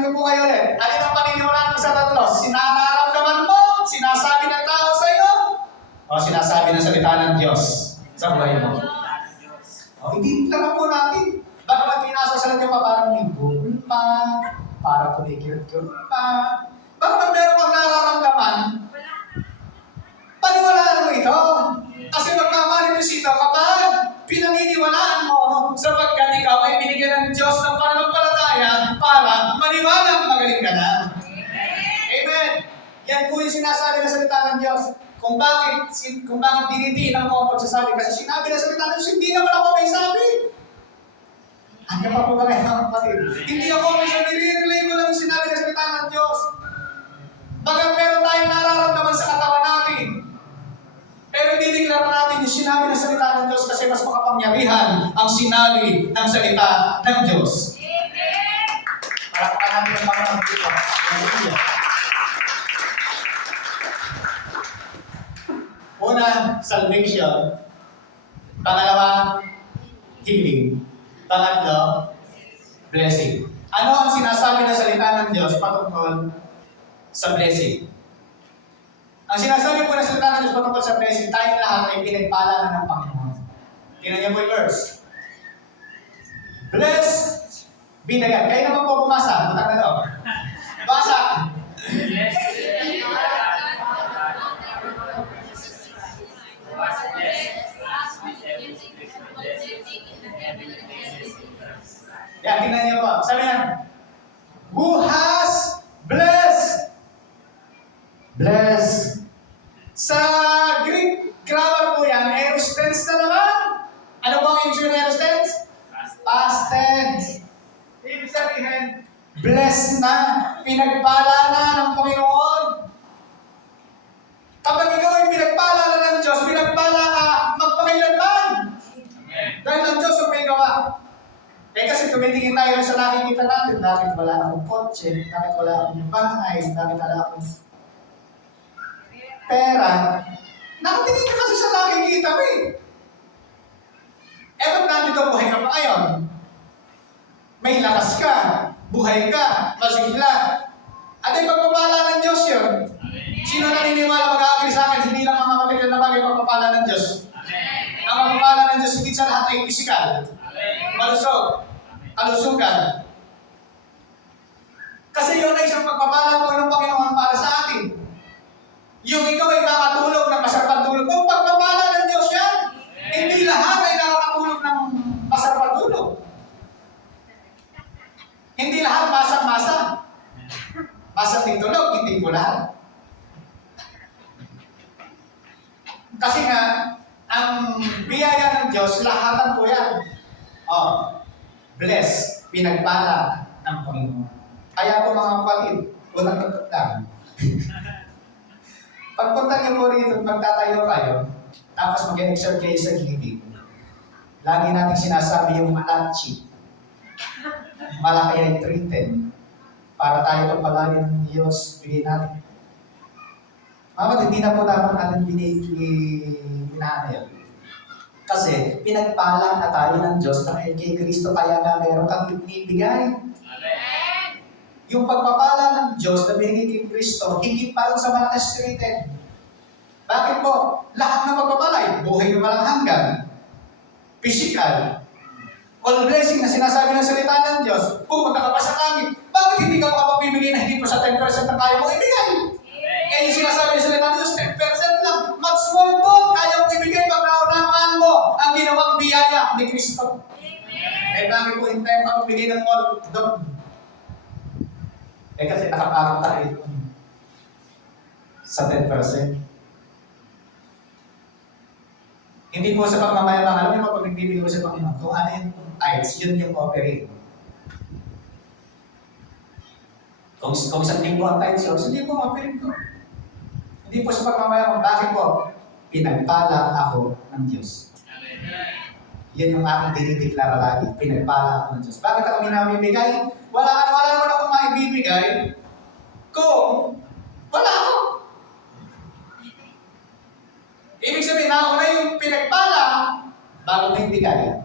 ko po kayo ulit. Alin ang paniniwalaan mo sa tatlo? Sinararamdaman mo? Sinasabi ng tao sa iyo? O sinasabi ng salita ng Diyos sa buhay mo? O, hindi lang po natin. Baka pinasasalan niyo pa parang may bukol pa, parang kumikirot-kirot pa. Baka meron kang nararamdaman, Yan po yung sinasabi ng salita ng Diyos. Kung bakit dinidiin ako ang pagsasabi. Kasi sinabi ng salita ng Diyos, hindi naman ako may sabi. Ano pa po ba kayo mga kapatid? Hindi ako may sabi, nire-relay ko lang yung sinabi ng salita ng Diyos. Bagat meron tayong nararamdaman sa katawan natin. Pero dideklara natin yung sinabi ng salita ng Diyos kasi mas makapangyarihan ang sinabi ng salita ng Diyos. Palakpakan natin ang mga dito. Una, salvation. Pangalawa, healing. Pangatlo, blessing. Ano ang sinasabi ng salita ng Diyos patungkol sa blessing? Ang sinasabi po ng salita ng Diyos patungkol sa blessing, tayong lahat ay pinagpala na ng Panginoon. Tingnan niyo po yung verse. Blessed be the God. Kayo naman po bumasa. Butang na daw. Basa. Yan, tingnan niyo po. Sabi niya, who has blessed? Blessed. Sa Greek grammar po yan, aorist tense na naman. Ano po ang ibig sabihin ng aorist tense? Past tense. Ibig sabihin, blessed na, pinagpala na ng Panginoon. Kapag ikaw ay pinagpala na ng Diyos, pinagpala ka magpakailanman. Dahil ang Diyos ang may gawa. Eh kasi tumitingin tayo sa nakikita natin, bakit wala akong kotse, bakit wala akong bahay, bakit wala akong pera. Nakatingin ka kasi sa nakikita mo eh. Eh ba't nandito buhay ka pa ngayon? May lakas ka, buhay ka, masigla. At ay pagpapala ng Diyos yun. Sino naniniwala mag-aagri sa akin, hindi lang mga material na bagay pagpapala ng Diyos. Ang pagpapala ng Diyos, hindi sa lahat ay pisikal. Malusog, kalusugan. Kasi yun ay isang pagpapala po ng Panginoon para sa atin. Yung ikaw ay nakatulog ng masarapang tulog, kung pagpapala ng Diyos yan, hindi lahat ay nakakatulog ng masarapang tulog. Hindi lahat masang-masa. Masang din tulog, hindi ko lahat. Kasi nga, ang biyaya ng Diyos, lahatan po yan. Oh, bless, pinagpala ng Panginoon. Kaya po mga kapatid, utang-utang lang. Pagpunta niyo po rito, magtatayo kayo, tapos mag-exert kayo sa gilid. Lagi natin sinasabi yung malachi. Malaki ay 310. Para tayo pagpalain ng Diyos, bigay natin. Mga hindi na po dapat natin binanayan. Kasi pinagpala na tayo ng Diyos dahil kay Kristo, kaya nga meron kang ibigay. Yung pagpapala ng Diyos na binigay kay Kristo, higit pa rin sa mga restricted. Bakit po? Lahat ng pagpapalay, buhay na walang hanggan, physical, all blessing na sinasabi ng salita ng Diyos, kung magkakapa sa langit, bakit hindi ka makapagbibigay na hindi po sa 10% na kaya mong ibigay? Eh, yung sinasabi ng salita ng Diyos, 10% lang, mag-small doon, kaya mong ibigay pag naunamaan mo ang ginawang biyaya ni Kristo. Eh, bakit po hindi tayo makapagbigay ng all doon? Eh, kasi nakapagod tayo doon sa 10%. Hindi po sa pagmamayabang, alam niyo po pag nagbibigay ko sa Panginoon, kung ano yung tithes, yun yung offering. Kung 1,000 ang tithes yun, hindi po offering ko. Hindi po sa pagmamayabang, bakit po? Pinagpala ako ng Diyos. Yan yung aking dinideklara lagi, pinagpala ako ng Diyos. Bakit ako minamibigay? Wala naman akong maibibigay kung wala ako. Ibig sabihin, nauna yung pinagpala bago na yung bigay.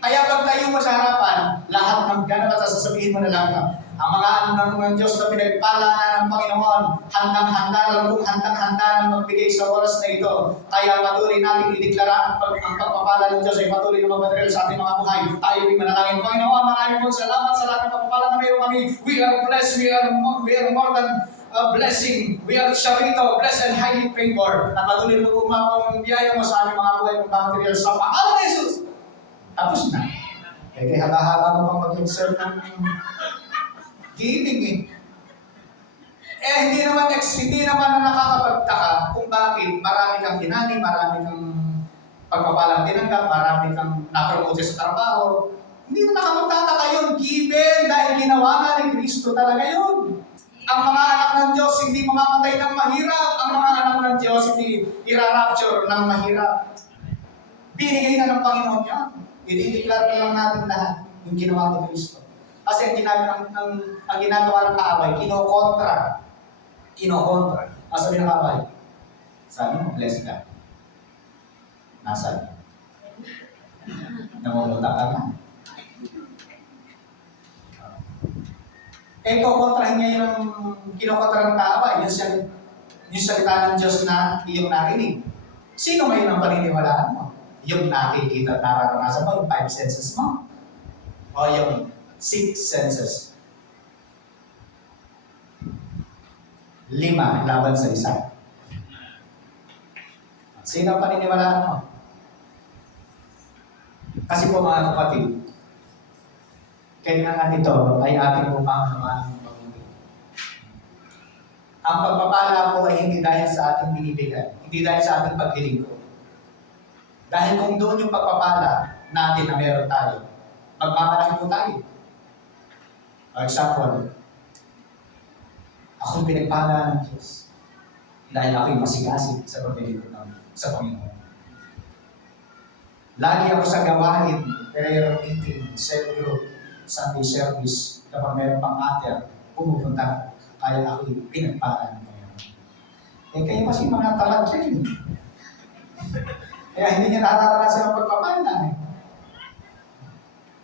Kaya pag tayo mo sa harapan, lahat ng ganap at sasabihin mo na lang ang mga anak ng Diyos na pinagpala na ng Panginoon, handang-handa na magbigay sa oras na ito. Kaya patuloy natin ideklara ang pagpapala ng Diyos ay patuloy na magmaterial sa ating mga buhay. Tayo ay manalangin, Panginoon, maraming po salamat sa lahat ng pagpapala na mayroon kami. We are blessed, we are more than blessing. We are Sharito, blessed and highly favored. At patuloy na magpapala ng biyaya mo sa aming mga buhay ng material sa pangalan ni Jesus. Tapos na. Eh, kaya haba-haba mo pang mag-insert ng giving eh. Hindi naman na nakakapagtaka kung bakit marami kang hinani, marami kang pagpapalang tinanggap, marami kang napromote sa trabaho. Hindi na nakapagtataka yun, given dahil ginawa na ni Kristo talaga yun. Ang mga anak ng Diyos hindi mamamatay ng mahirap. Ang mga anak ng Diyos hindi ira-rapture ng mahirap. Binigay na ng Panginoon yan. I-declare na lang natin lahat yung ginawa ni Kristo. Kasi ang ginagawa ng kaaway, kinokontra. Ang sabi ng kaaway, sabi mo, bless ka. Nasaan? Namumuta ka na. Kukontrahin niya yung kinokontra ng kaaway, yung salita ng Diyos na iyong narinig. Sino ngayon ang paniniwalaan mo? Yung nakikita at nararanasan mo, yung 5 senses mo? O yung 6 senses? 5 laban sa 1. Sino ang paniniwalaan mo? Kasi po mga kapatid, kailangan ito ay ating upang naman pag-ibig. Ang pagpapala po ay hindi dahil sa ating binibigay, hindi dahil sa ating paglilingkod. Dahil kung doon yung pagpapala natin na meron tayo, magmamalaki po tayo. For example, ako'y pinagpala ng Diyos dahil ako'y masigasig sa paglilingkod sa Panginoon. Lagi ako sa gawain, prayer meeting, cell group, Sunday service, kapag mayroon pang matter, pumupunta, kaya ako'y pinagpala ng Panginoon. Kaya kasi mga tamad rin. Kaya hindi niya nararanasan ang pagpapala.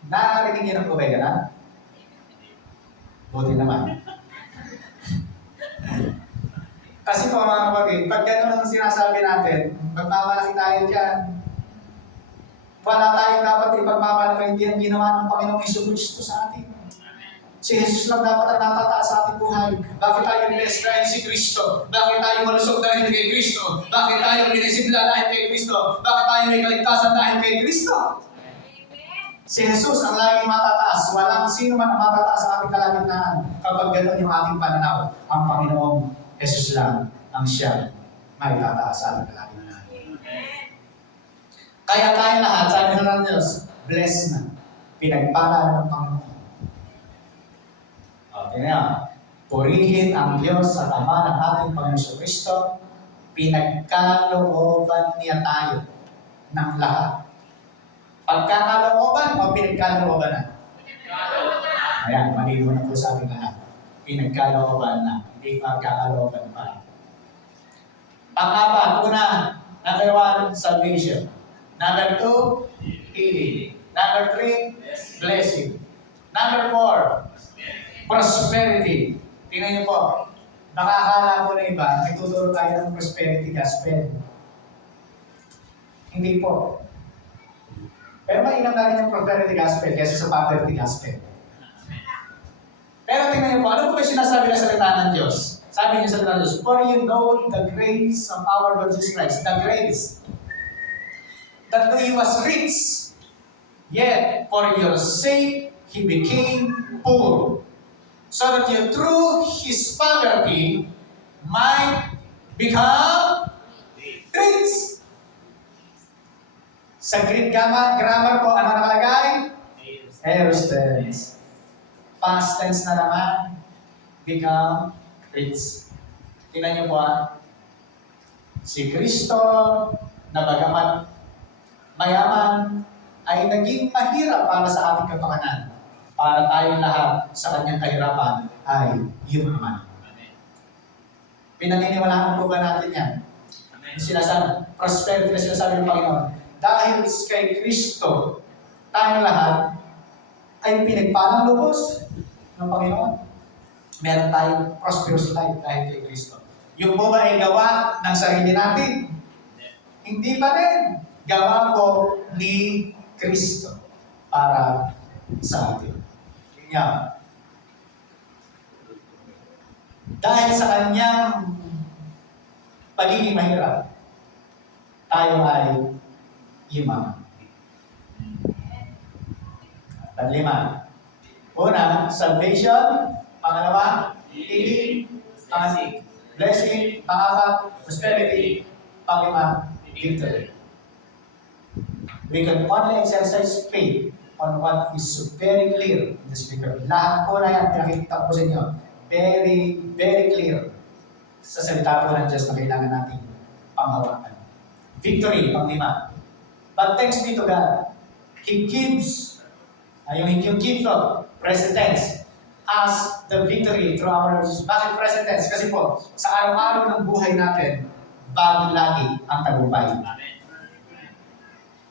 Narinig niya ng kubay ka na? Buti naman. Kasi po mga kapatid, pag gano'n ang sinasabi natin, magmamalaki tayo dyan. Wala tayong dapat ipagmamalaki, hindi ang ginawa ng Panginoong Jesucristo sa atin. Si Jesus lang dapat ang natataas sa ating buhay. Bakit tayo blessed dahil si Kristo? Bakit tayo malusog dahil kay Kristo? Bakit tayo binisigla dahil kay Kristo? Bakit tayo may kaligtasan dahil kay Kristo? Si Jesus ang laging matataas. Walang sino man ang matataas sa ating kalagitnaan. Kapag gano'n yung ating pananaw, ang Panginoong Jesus lang ang siya may tataas sa ating kalagitnaan. Kaya tayo lahat, sabi ng Diyos, blessed na. Pinagpala ng Panginoon. Okay na. Purihin ang Diyos at Ama ng ating Panginoon Kristo. Pinagkalooban niya tayo ng lahat. Pagkakalooban o pinagkalooban na? Ayan, malino na po sa ating lahat. Pinagkalooban na. Hindi pagkakalooban pa. Pang-apat, una, number 1, salvation. Number 2, healing. Number 3, blessing. Number 4, prosperity. Tingnan niyo po, nakakala po na iba, nagtuturo tayo ng prosperity gospel. Hindi po. Pero mainam na rin yung prosperity gospel kaysa sa poverty gospel. Pero tingnan niyo po, ano po ba sinasabi na salita ng Diyos? Sabi niya sa salita ng Diyos, for you know the grace of our Lord Jesus Christ, the grace, that though he was rich, yet for your sake he became poor, so that you through his poverty might become rich. Sa Greek grammar po, ano nakalagay? Aorist tense. Past tense na naman, become rich. Tingnan niyo po si Kristo na bagamat mayaman ay naging mahirap para sa ating kapakanan. Para tayong lahat sa kanyang kahirapan ay yumaman. Pinaniniwalaan po ba natin yan? Yung sinasabi, prosperity na sinasabi ng Panginoon. Dahil kay Kristo, tayong lahat ay pinagpalang lubos ng Panginoon. Meron tayong prosperous life dahil kay Kristo. Yung po ba ay gawa ng sarili natin? Hindi pa rin. Gawa po ni Kristo para sa atin. Kaya, dahil sa kanyang pagiging mahirap, tayo ay yumaman. Panlima. Una, salvation. Pangalawa, healing. Blessing. Pang-apat, prosperity. Pang-lima, victory. We can only exercise faith on what is very clear in the Scripture. Lahat po na yan, pinakikita ko sa inyo, very, very clear sa salita po ng Diyos na kailangan natin panghawakan. Victory, pang-lima. But thanks be to God, He gives, yung gift of present tense, as the victory through our lives. Bakit present tense? Kasi po, sa araw-araw ng buhay natin, bago lagi ang tagumpay.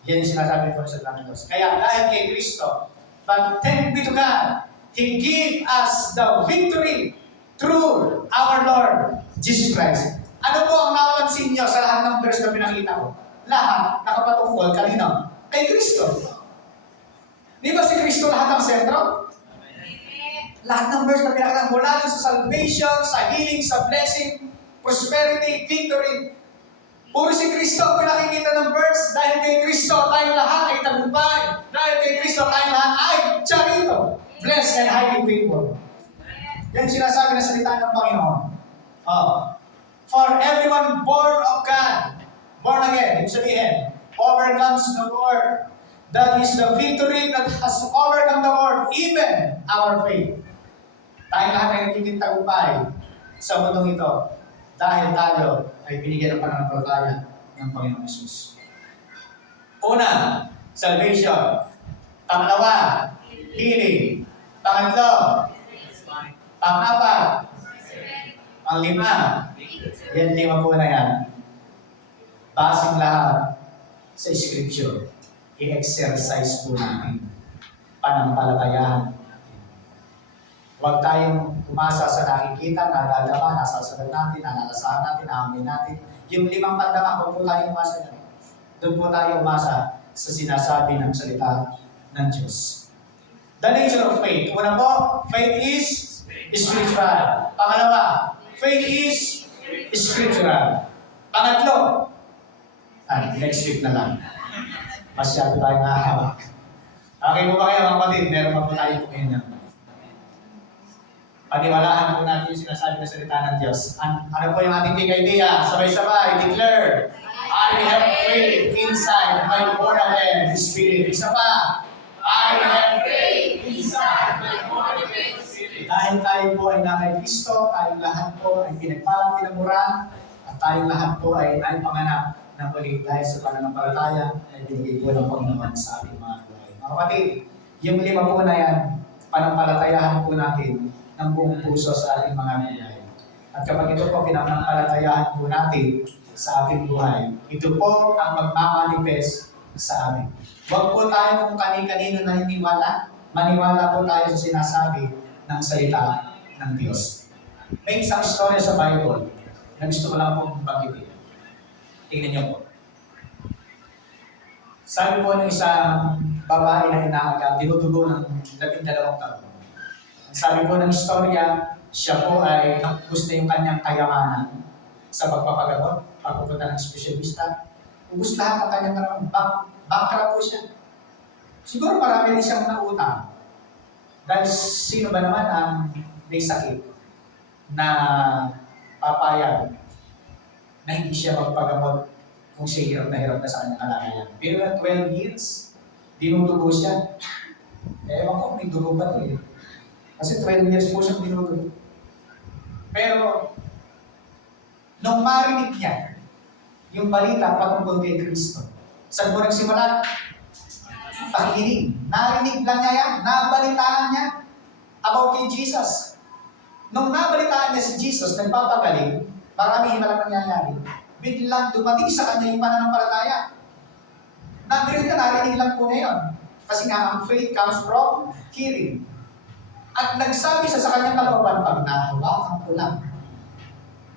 Yan yung sinasabi ko sa Diyos. Kaya dahil kay Kristo, but thanks be to God, He gave us the victory through our Lord Jesus Christ. Ano po ang napansin niyo sa lahat ng verse na pinakita ko? Lahat nakapatungkol kanino? Kay Kristo. Di ba si Kristo lahat ang sentro? Lahat ng verse na pinakita mula sa salvation, sa healing, sa blessing, prosperity, victory. Puro si Kristo ang pinakikita ng verse. Dahil kay Kristo tayong lahat ay tagumpay. Dahil kay Kristo tayong lahat ay charito. Blessed and highly favored. Yan sinasabi na salita ng Panginoon. For everyone born of God, born again, ibig sabihin, overcomes the world. That is the victory that has overcome the world, even our faith. Tayong lahat ay nagiging tagumpay sa mundong ito dahil tayo ay binigyan ng pananampalataya ng Panginoon Hesus. Una, salvation. Pangalawa, healing. Pangatlo, pang-apat, pang-lima. Yan, 5 po na yan. Basing lahat sa Scripture. I-exercise po natin. Panampalatayahan. Huwag tayong umasa sa nakikita, nadadama, nasasagot natin, nanalasahan natin, naamin natin. Yung 5 pandama, huwag po tayong umasa niya. Doon po tayo umasa sa sinasabi ng salita ng Diyos. The nature of faith. Una po, faith is spiritual. Pangalawa, faith is scriptural. Pangatlo, next week na lang. Masyado tayo mahahawak. Okay po ba kayo mga kapatid? Meron pa po tayo po ngayon. Paniwalaan po natin yung sinasabi na salita ng Diyos. Ano po yung ating big idea? Sabay-sabay, declare, I have faith inside my born again spirit. Isa pa, I have faith inside my born again spirit. Dahil tayo po ay nakay Kristo, tayong lahat po ay pinagpalang pinamura, at tayong lahat po ay panganak ng muli dahil sa pananampalataya ay binigay po ng Panginoon sa ating mga buhay. Mga kapatid, yung 5 po na yan, panampalatayahan po natin ng buong puso sa ating mga buhay. At kapag ito po pinanampalatayahan po natin sa ating buhay, ito po ang magmamanifest sa amin. Huwag po tayo kung kani-kanino naniniwala, maniwala po tayo sa sinasabi ng salita ng Diyos. May isang story sa Bible na gusto ko lang pong banggitin. Tingnan niyo po. Sabi po ng isang babae na inaaga, dinudugo ng 12 taon. Ang sabi po ng istorya, siya po ay nakubos na yung kanyang kayamanan sa pagpapagamot, pagpupunta ng espesyalista. Ubus lahat ang kanyang karamang bankrupt po siya. Siguro marami rin siyang nautang. Dahil sino ba naman ang may sakit na papayag na hindi siya magpagamot kung siya hirap na sa kanyang kalagayan. Pero na 12 years, dinudugo siya. Ewan ko, may dugo ba ito eh. Kasi 12 years po siyang dinudugo. Pero, nung marinig niya, yung balita patungkol kay Kristo, saan po nagsimula? Pakikinig. Narinig lang niya yan, nabalitaan niya about kay Jesus. Nung nabalitaan niya si Jesus, nagpapagaling, marami malang nangyayari. Biglang dumating sa kanya yung pananampalataya. Narinig lang po niya yun. Kasi nga, ang faith comes from hearing. At nagsabi siya sa kanyang kalooban, pag nahawakan ko lang,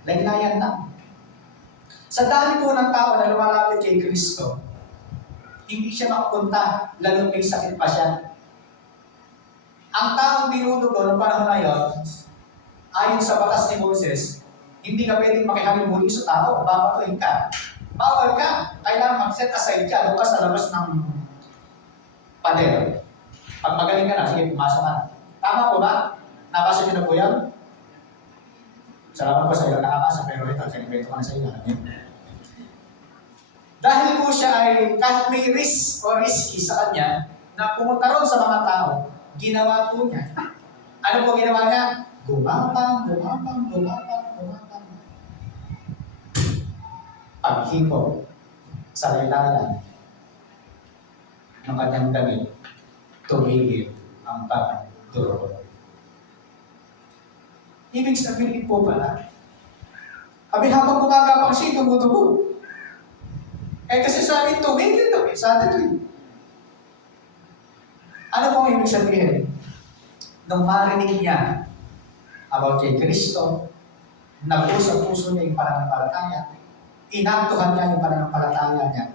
laylayan lang. Sa dami po ng tao na lumalapit kay Kristo, hindi siya makapunta, lalo may sakit pa siya. Ang taong binudugo ng panahon na yun, ayon sa batas ni Moses, hindi ka pwedeng makihalubuli sa tao, babatuhin ka. Bawal ka. Kailangan mag-set aside ka, doon ka sa labas ng pader. Pag magaling ka na, sige, pumasok ka na. Tama po ba? Nabasa niyo na po yan? Salamat po sa ilang nakakasa, pero ito, kinibento ko na sa inyo. Dahil po siya ay, kahit may risk o risky sa kanya, na pumunta ron sa mga tao, ginawa po niya. Ano po ginawa niya? Gumapang. Paghipo sa laylayan ng kanyang damit, tumigil ang pagduro. Ibig sabihin po pala, habang gumagapang siya, tumutubo. Kasi sabi, tumigil daw, suddenly. Ano pong ibig sabihin? Nung marinig niya about kay Kristo, nag-usap puso niya yung pananampalataya, inaktuhan niya yung pananampalataya niya,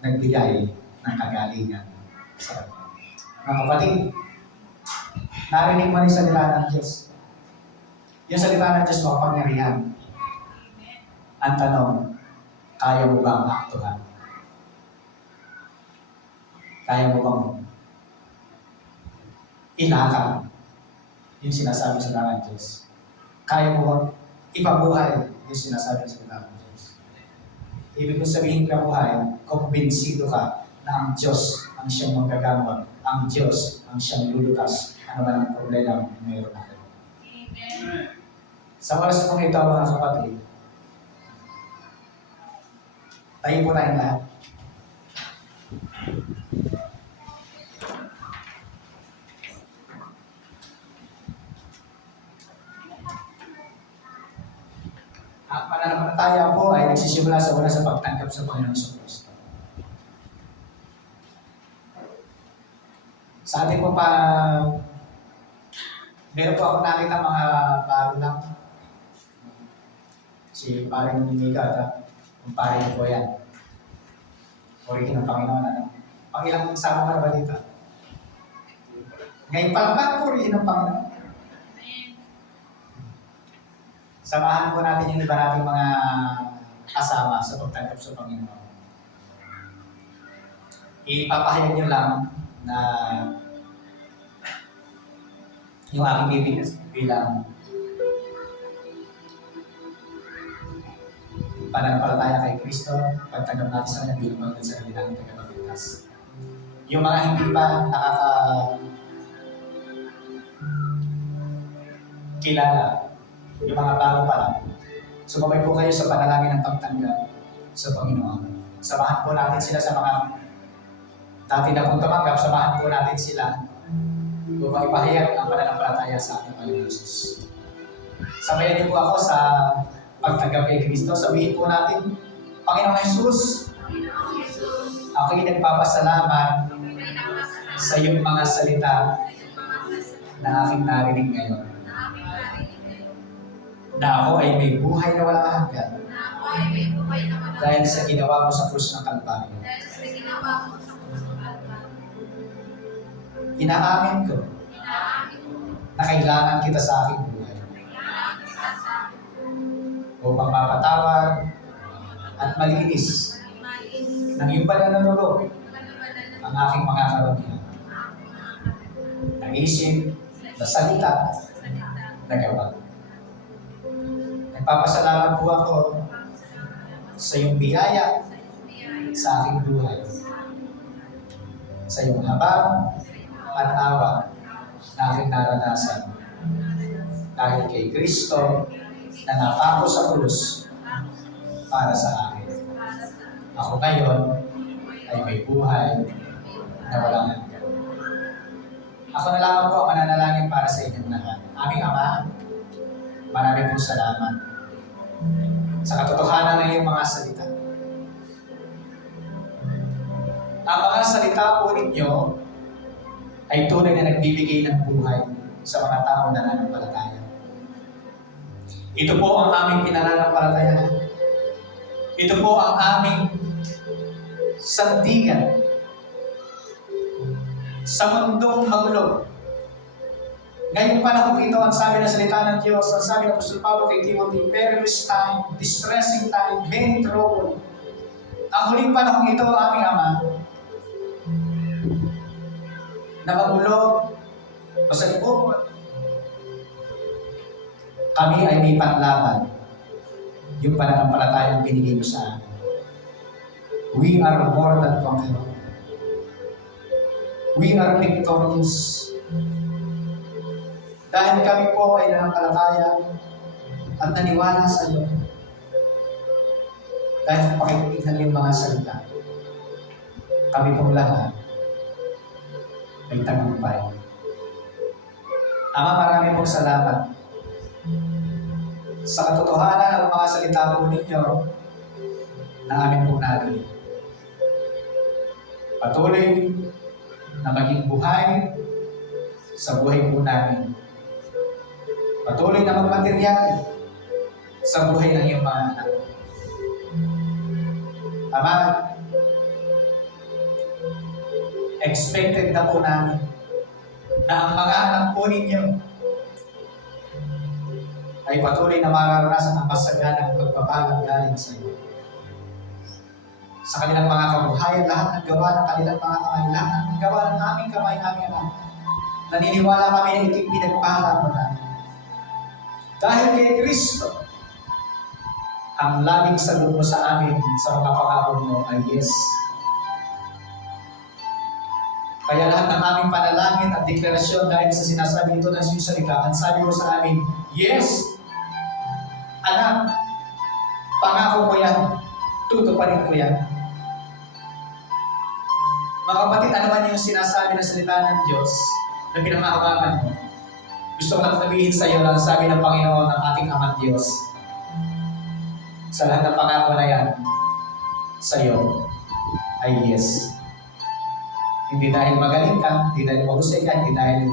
nagbigay ng kagalingan sa kanya. Mga kapatid, narinig mo rin yung salita ng Diyos. Yung salita ng Diyos makapangyarihan. Ang tanong, kaya mo bang aktuhan? Kaya mo bang ilakad yung sinasabi sa salita ng Diyos? Kaya mo bang ipabuhay yung sinasabi sa salita ng Diyos? Ibig kong sabihin ka buhay, kumbinsido ka na ang Diyos ang siyang magagamot, ang Diyos ang siyang lulutas, ano man ang problema mayroon natin. Sa oras pong ito, mga kapatid, tayo po tayong lahat. Ang pananampalataya po ay nagsisimula sa una sa pagtanggap sa Panginoon Kristo. Sa ating po pa, meron po ako nakita mga bago lang. Si paring Mika, kung paring po yan. Purihin ng Panginoon. Ano? Pangilang sama mo na ba dito? Ngayon pa lang, purihin ng Panginoon. Samahan po natin yung iba nating mga kasama sa pagtanggap sa Panginoon. Ipapahayag nyo lang na yung aking bibig bilang pananampalataya kay Kristo, pagtanggap natin sa Kanya bilang Panginoon sa kanilang tagapagligtas. Yung mga hindi pa kilala, yung mga bago pa lang, sumabay po kayo sa panalangin ng pagtanggap sa Panginoon. Samahan po natin sila sa mga dati na pong tumanggap, samahan po natin sila upang ipahayag ang pananampalataya sa ating Panginoon Jesus. Sabayan niyo po ako sa pagtanggap kay Kristo. Sabihin po natin, Panginoong Jesus, ako'y nagpapasalamat sa iyong mga salita na aking narinig ngayon. Na ako ay may buhay na walang hanggan dahil sa ginawa mo sa krus ng Kalbaryo. Inaamin ko na kailangan kita sa aking buhay upang mapatawad at malinis ng iyong banal na dugo ang aking mga karamihan. Na isip, na salita, na gawa. Nagpapasalamat po ako sa iyong biyaya sa aking buhay. Sa iyong habang at awa na aking naranasan. Dahil kay Kristo na napako sa krus para sa akin. Ako ngayon ay may buhay na walang hanggan. Ako na lamang po ang mananalangin para sa inyong lahat. Aming Ama, maraming po salamat sa katotohanan ng iyong mga salita. Ang mga salita po ninyo ay tunay na nagbibigay ng buhay sa mga tao na nananampalataya. Ito po ang aming pinananampalataya. Ito po ang aming sandigan sa mundong magulo. Ngayong panahon ito, ang sabi ng salita ng Diyos, ang sabi ng Apostol Pablo kay Timothy, perilous time, distressing time, many trouble. Ang huling panahon ito, aming Ama, na magulo, masalubog. kami ay may panlaban. Yung pananampalatayang binigay mo sa amin. We are more than conquerors. We are victorious. Dahil kami po ay nanampalataya at naniwala sa iyo. Dahil pakikinig ng iyong mga salita, kami pong lahat ay tagumpay. Ama, marami pong salamat sa katotohanan ng mga salita po ninyo na amin pong narinig. Patuloy na maging buhay sa buhay po namin. Patuloy na magmaterial sa buhay ng iyong mga anak. Ama, expected na po namin na ang mga anak po ninyo ay patuloy na mararanasan ang masaganang pagpapalang galing sa iyo. Sa kanilang mga kabuhayan, lahat ng gawa ng kanilang mga kamay, lahat ng gawa ng aming kamay, aming anak. Naniniwala kami na ito'y pinagpala mo na. Dahil kay Kristo, ang laging sagot mo sa amin sa mga pangako mo ay yes. Kaya lahat ng aming panalangin at deklarasyon dahil sa sinasabi ito ng iyong salita, ang sabi mo sa amin, yes, anak, pangako ko yan, tutuparin ko yan. Mga kapatid, ano man yung sinasabi ng salita ng Diyos na pinamahawakan mo, gusto ko lang sabihin sa iyo lang sabi ng Panginoon ng ating Amang Diyos. Sa lahat ng pangako na yan, sa iyo ay yes. Hindi dahil magaling ka, hindi dahil mahusay ka, hindi dahil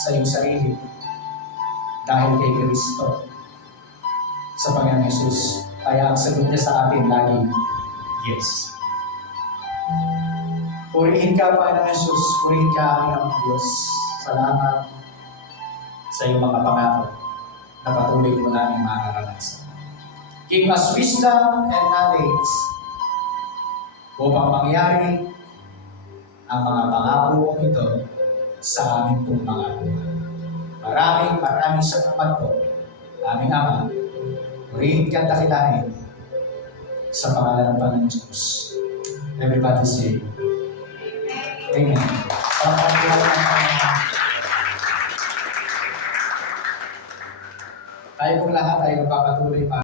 sa iyong sarili. Dahil kay Kristo, sa Panginoon Yesus. Kaya ang sagot niya sa atin lagi, yes. Purihin ka, Panginoon Yesus. Purihin ka, aming Amang Diyos. Salamat sa iyong mga pangako na patuloy mo namin mararanasan. Give us wisdom and knowledge upang mangyari ang mga pangako ito sa aming pong mga buhay. Maraming salamat po, aming Ama. Purihin ka at dakilain sa pangalan ng Panginoon Diyos. Everybody say, Amen. Tayo pong lahat ay magpapatuloy pa.